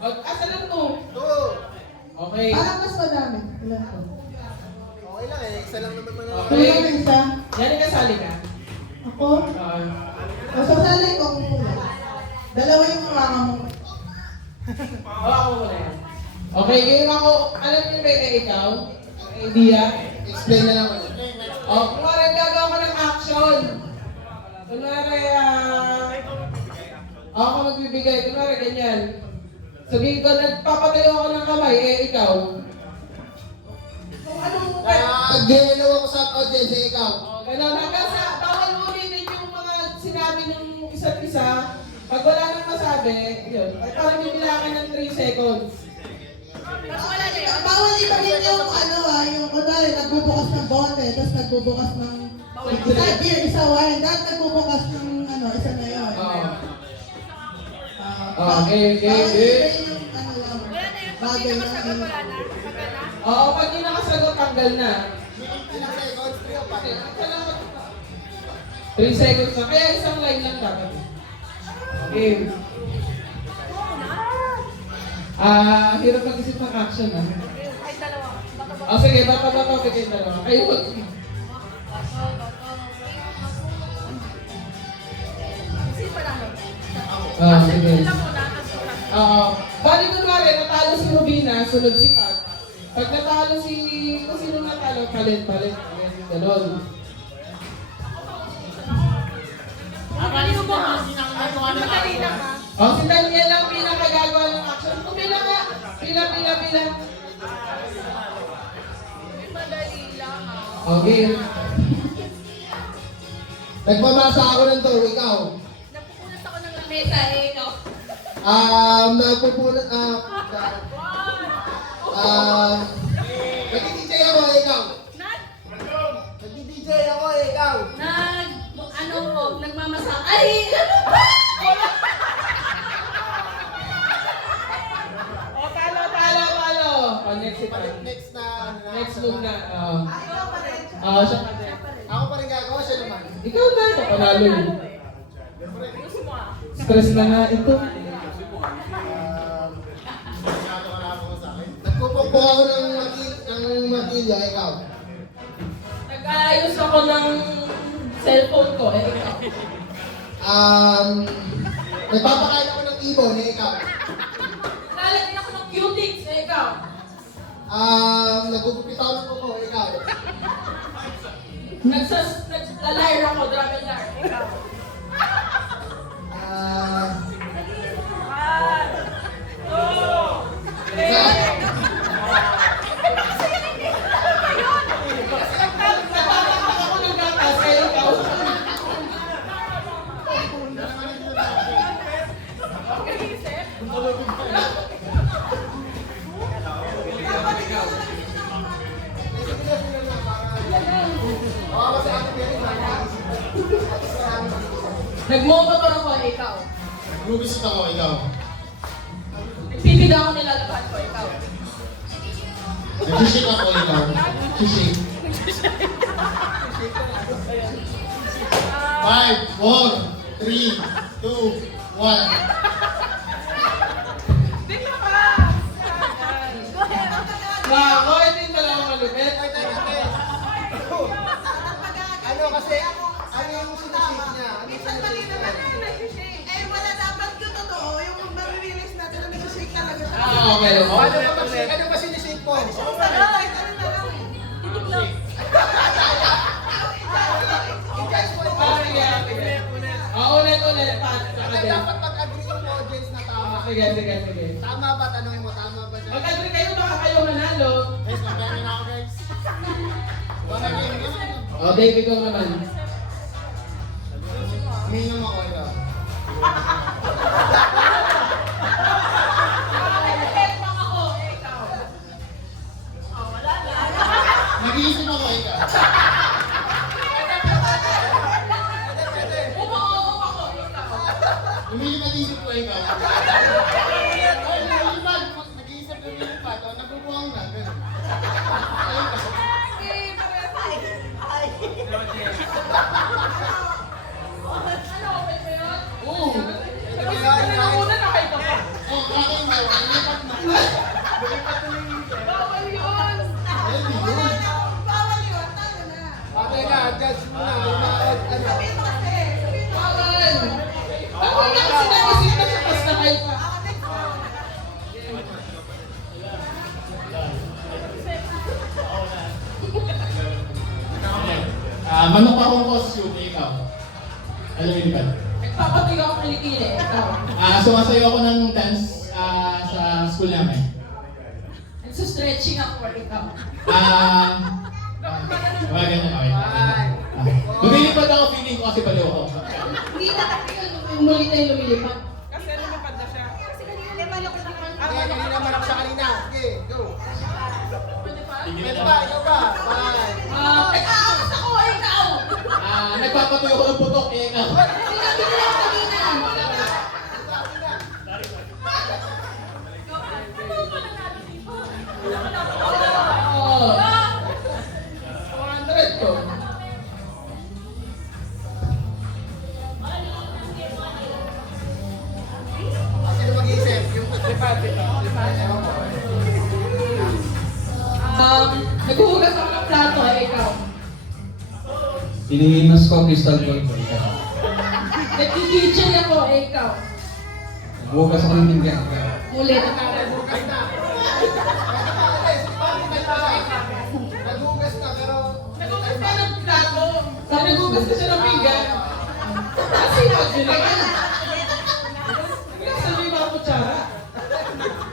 Asan ang 2? Okay. Parang mas madami. Ilan po? Okay lang eh, isa lang naman mga Pila may isa. Yan ang kasali ka? Ako. Masasali ko kung muna. Dalawa yung mga mo. Ako muna yan. Okay, game ako. Alam niyo ba ikaw? Idea? Explain na lang ako. Kunwari gagawa ko ng action. Kunwari, ako magbibigay. Kunwari, ganyan. Sabihin ko, nagpapatayo ako ng kamay, ikaw. Kung anong... Nag-gelo ako sa audience eh, ikaw. Ganun, hanggang sa bawal ulitin yung mga sinabi ng isa't isa. Pag wala nang masabi, yun. Ay, parang bibilangan ng 3 seconds. Bawal ibahin yung yung kunwari nagbubukas ng bote, tapos nagbubukas ng isa beer, isa wine, dahil nagbubukas ng isa na yun. Okay. Bawal ibahin yung lang, bagay na Oo, pag di nakasagot, tanggal na. Ilang seconds? 3 o 4? 3 seconds na. Kaya isang line lang dapat. Game. Hirap mag-isip ng action ah. Ay, dalawa. Sige, baka bigay dalawa. Kayo mag... Sino pa lang? Sige. Sila muna, tapos wala. Bali kunwari, natalo si Rubina, sunod si Pat. Pag natalo si... Kung sino natalo, palit. Ganon. Madali mo ba? Madali lang ha? Si Daniel ang pinakagagawa ng action. Pila ka! Pila. Madali lang ha? Okay. Nagpamasa ako ng to, ikaw. Napupunas ako ng lamesa ikaw. Nagpupunat, nag-DJ ako, ikaw. Nag-DJ ako, ikaw. Nagmamasa. Ay! Talo. Next na. Next move na. Siya pa rin. Ako pa rin gagawa, siya naman. Ikaw na. Panalo yun. Stress na nga ito. Nagpupukpo ako ng matilya, ikaw. Nag-aayos ako ng cellphone ko. Ikaw. Nagpapakain ako ng ibon, ikaw. Nalagyan ako ng cutics. Ikaw. Nagpupupit ako ng kuko, ikaw. Naglalayar ako. Drum and lyre. Ikaw. Nagpapakain ako ng gatas. Ikaw. Nagmomotor ako, ikaw. Rubisit ako, ikaw. Nagpipida ako nilalabahan ko, ikaw. Nag-shake ako, ikaw. Shake. 5, 4, 3, 2, 1. Ako, hindi yung dalawa malupit. Ano kasi, ano yung sinashake niya? Ano yung sinashake niya? Eh, wala dapat yung totoo. Yung mag-release natin na nag-shake talaga siya. Okay. Ano ba sinashake mo? Ulit. Dapat mag-agree yung audience na tama. Sige. Tama ba? Tanongin mo, tama ba siya? Mag-agree kayo, baka kayo manalo. Guys, mag-agree na ako, guys. Oh, baby ko naman. Umiinom ako, ikaw. Nag-iisip ako, ikaw. Lumilipad-isip ko, ikaw. Ay, lumilipad. Nag-iisip, lumilipad. O, nagbubuhang na. Ganun. Oo. Ano muna nakita pa? Oh, akin mo. Lumilipad na. Bawal yun! Bawal yun. Tayo na. Okay na, judge mo na. Ano? Sabihin mo kasi. Bawal! Ako nga sinaisip na sa basta kayo pa. Manok akong costume, ikaw. Ano lumilipad? Nagpapatiyo ako kilikili, ikaw. Sumasayo ako ng dance sa school namin. Nagsusstretching ako, ikaw. Ganyan, okay. Lumilipad ako, feeling ko kasi baliw ako. Hindi na kasi yung muli tayo lumilipad. Kasi lumipad na siya. Okay, hindi naman ako siya kanina. Okay, go. Pwede ba? Ikaw ba? Bye. Nag-aamas ako, ikaw! Nagpapatuyo ko ng putok, ikaw. Sinabi nila ako kanina. Oh. 400 ko. Sino mag-iisip? Yung Naghuhugas ako ng plato, ikaw. Iniinos ko crystal ball ko, ikaw. Nag-DJ ako, ikaw. Bukas ako ng pinggan. Ulit. naghugas na. Naghugas na, pero... Nagugas ka ng plato. Nagugas ka siya ng pinggan. Kasi nagdilay. Kasi may mga kutsara.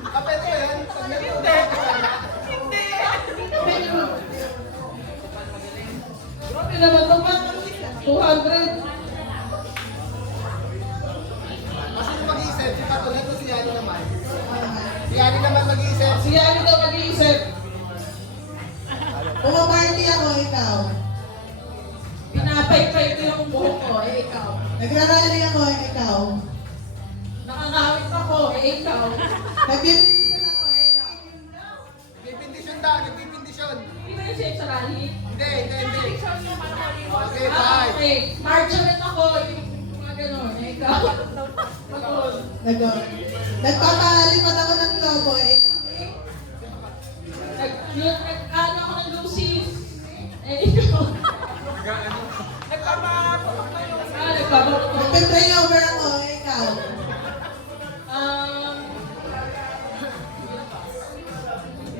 Kapit ko yan. Pag naghugas ka. Grabe naman ito, 200. Kasi mag-iisip, si Katulad ko si Yani naman. Si Yani naman mag-iisip. Si Yani daw mag-iisip. Pumaparty ako, ikaw. Pinapay-pay ko yung buhok ko, ikaw. Nagrarally ako, ikaw. Nakakawit ako, ikaw. Nagpipinsan ako, ikaw. Nagbibindisyon daw, nagbibindisyon. Hindi ba yung shape sa rally? Hindi. Okay, Ah, bye. okay. Margarine ako, yung mga ganun, ikaw. Nagpapalipad ako ng logo, ikaw. Nag-ano ako ng Lucy's. Ikaw. Nagpapaputok. Nagpe-pray over ako, ikaw.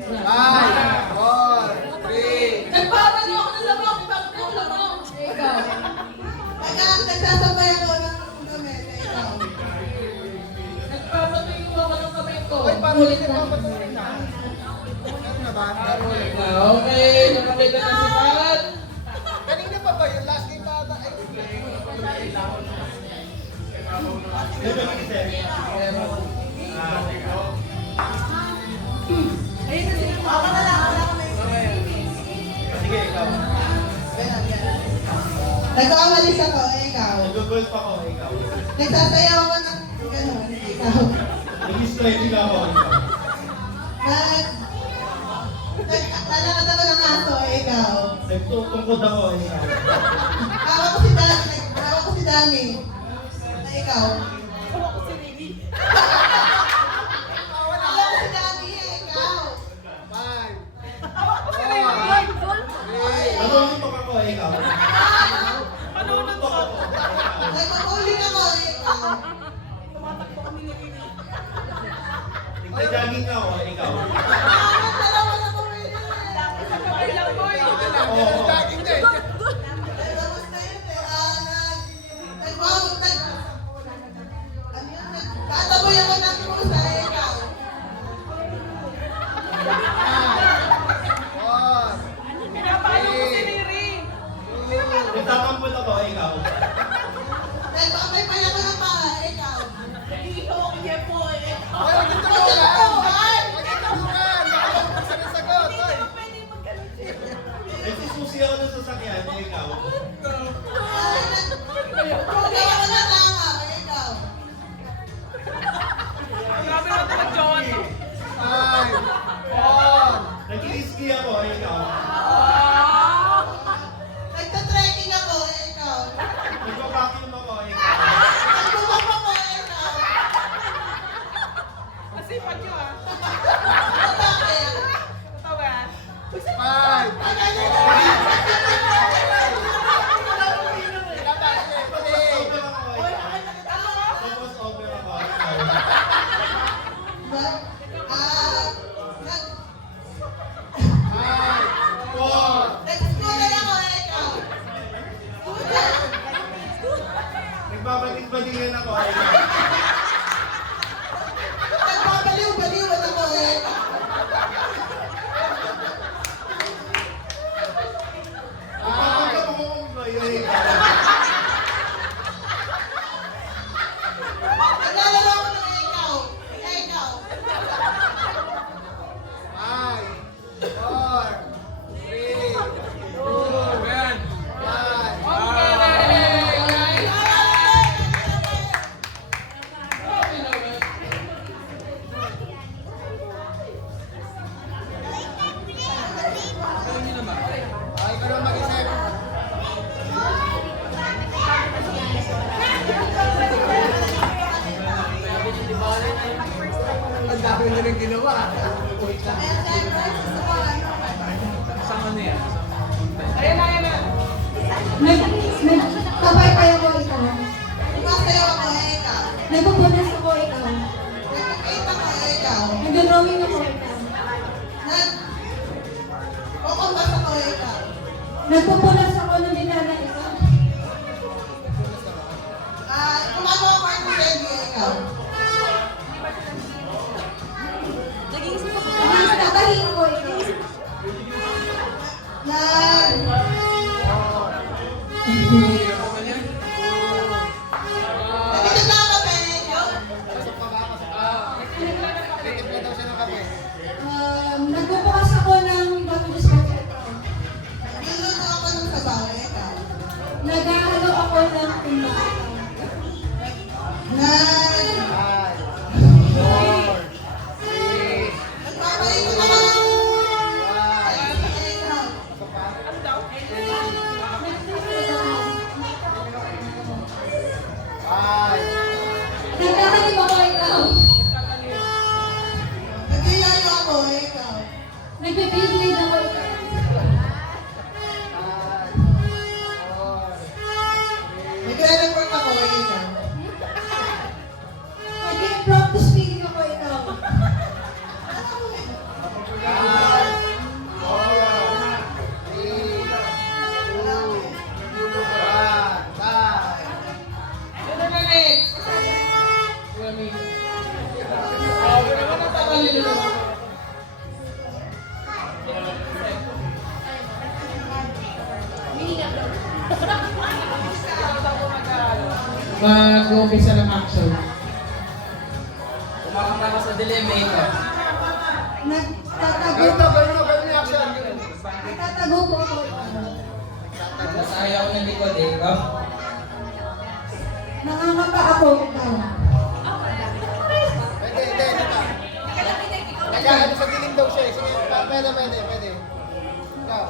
Bye. 4, 3. Nagpapali ako ng lamok. Bakit yung lamok? Ikaw. Nagsasabay ako ng damit, ikaw. Nagpapatuyo ako ng kamay ko. Uy, paano Ulit hindi na. pa patuloy na? Ano na ba? Okay, nakakita na si Pat. Kanina pa ba yun? Last game pa ata. Ay, Nagwawalis ako, ikaw. ikaw. Nag-golf ako, ikaw. Nagsasayaw ka ng gano'n, ikaw. Nag-stretching ako, ikaw. Naglalakad ako ng aso, ikaw. Nagtutungkod ako, ikaw. Hawak ko si Dami. Ikaw. Hawak ko si Dami, ikaw. Nagtutungkod ako, ikaw. Nagpapuling ako, ikaw. Nag-jogging ako, ikaw. Dalawa na po rin. Oo. Laging din. Tapos na yun Kataboy ako ng pusa, ikaw. Nagtatampot ako, ikaw. Nagpapay ako ng mga, ikaw. Ay, wag yung tulungan. Wag yung tulungan. Sa sagot. Oy. Nagsususi ako ng sasakyan, ikaw. Kaya ako na tama, ikaw. Ay. On. Nag-ski ako, ikaw. Nagta-trekking ako, ikaw. Nagpa-vacuum ako, ikaw. Nagbuwak ako, ikaw. Bakit? Five. Over ako, ikaw. Tapos over ako, ikaw. Four. Nag-scooter ako, ikaw. Nagbabaling-balingan ako, ikaw. Nagpapaliw-baliwan ako, ikaw. Nagpapagkapakong ba yun, ikaw? Naglalaro ako ng ikaw. Ikaw. Five. Four. Three. Two. One. Ay, ikaw naman mag-isip. Ang dami na rin ginawa. Nagpapaypay ako ikaw. Sumasayaw ako, ikaw. Nagpupunas ako ikaw. Nagkakita ako, ikaw. Nag-drawing ako ikaw. Kukumbas ako, ikaw. Nagpupunas ako ng binana ikaw. Gumagawa ako ng candy, ikaw. Nagtatahi ako ikaw. Nagkita ako, ikaw. Titignan daw siya ng kape. Nagpupukas ako ng bago discount ikaw. Nagluluto ako ng sabaw, ikaw. Naghahalo ako ng timba ikaw. Five. Four. Three. Nagpapalikot ako ng One. ikaw. Five. Nagtatanim ako ikaw. Nagilayo ako, ikaw. Nagbe-build ako ikaw. Five. Four. Nagre-report ako, ikaw. Nag-impromptu speaking ako ikaw. Five. Four. Three. Two. One. Bye. Sino na next? Mami. Ano na tagalin mo? Mag-umpisa ng action. Nagtatago. Ganun na, ganun na, ganun yung action. Nagtatago po ako ikaw. Tama ba ako? Ikaw. Pwede, hindi, hindi pa. Nag-aano sa dilim daw siya eh. Sige, pwede. Ikaw.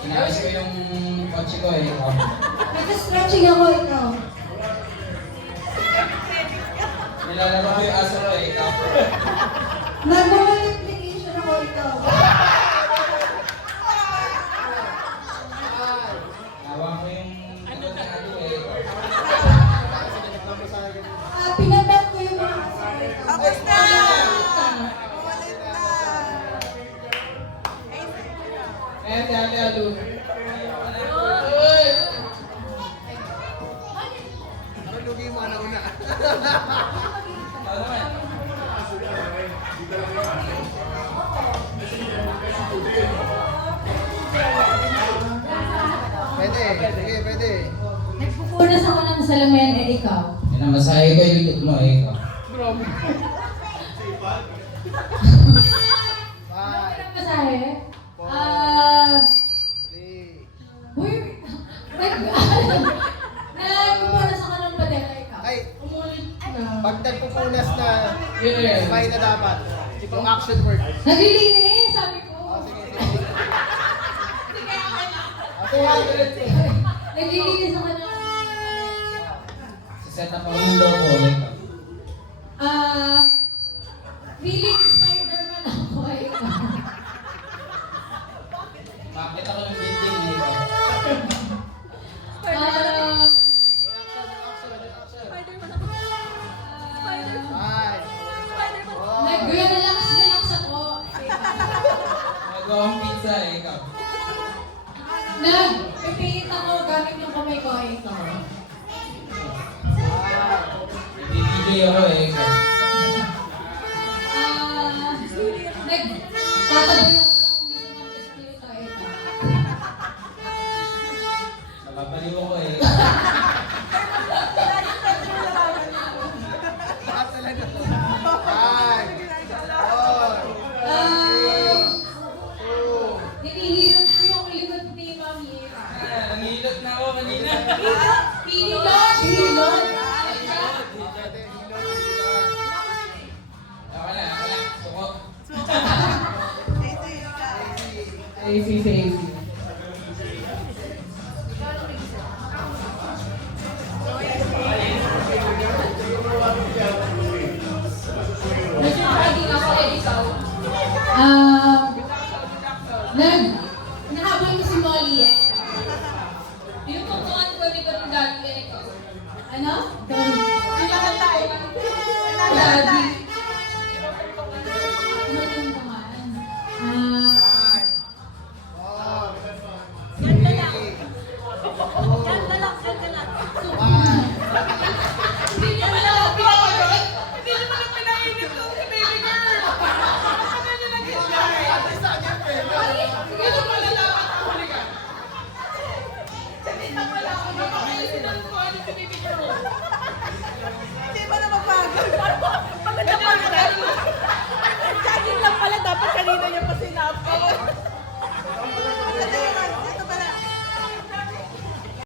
Inayos ko yung kotse ko eh. Nag-stretching ako, ikaw. Nilalaro ko yung aso ko eh. Nag-multiplication ako, ikaw. Nawa ko yung ano na ano eh. Pinabet ko yung mga aso, ikaw. Ayan si Ate Alu. Ano lugi mo na una? Pwede. Nagpupunas ako ng salamin, eh ikaw. Yan ang masahe ko, ilikot mo eh. Five, Ano masahe? 3. Uy, nagpupunas ako ng padela, ikaw. Ay, Umulit na. pag nagpupunas na, Yes. may na dapat. Yung action word. Naglilinis, sabi ko. Sige. Sige, naglilinis ako ng... Set up ako ng logo ulit. Feeling Spider-Man ako, ikaw. Bakit ako ng building eh. Five. Nag-relax ako. Magawang pizza eh. Ikaw. Nag-pipihit ako gamit yung kamay ko, ikaw. Nag-DJ ako eh. Ikaw. Nagtatabi ako ng mga espiritu, ikaw. Nakapaliw ako eh. Five. 4. 2. Hinihilot ko yung likod ni Mami, ikaw. Nangilot na ako kanina. Hinilot! Hinilot! Ako na. Suko. Easy. Nagsisigil ako, eh, ikaw. Nahabol ko si Molly, eh. Tinututuan ko ni Barong Daddy, eh, ikaw. Ano? Kailangan tayo. Daddy.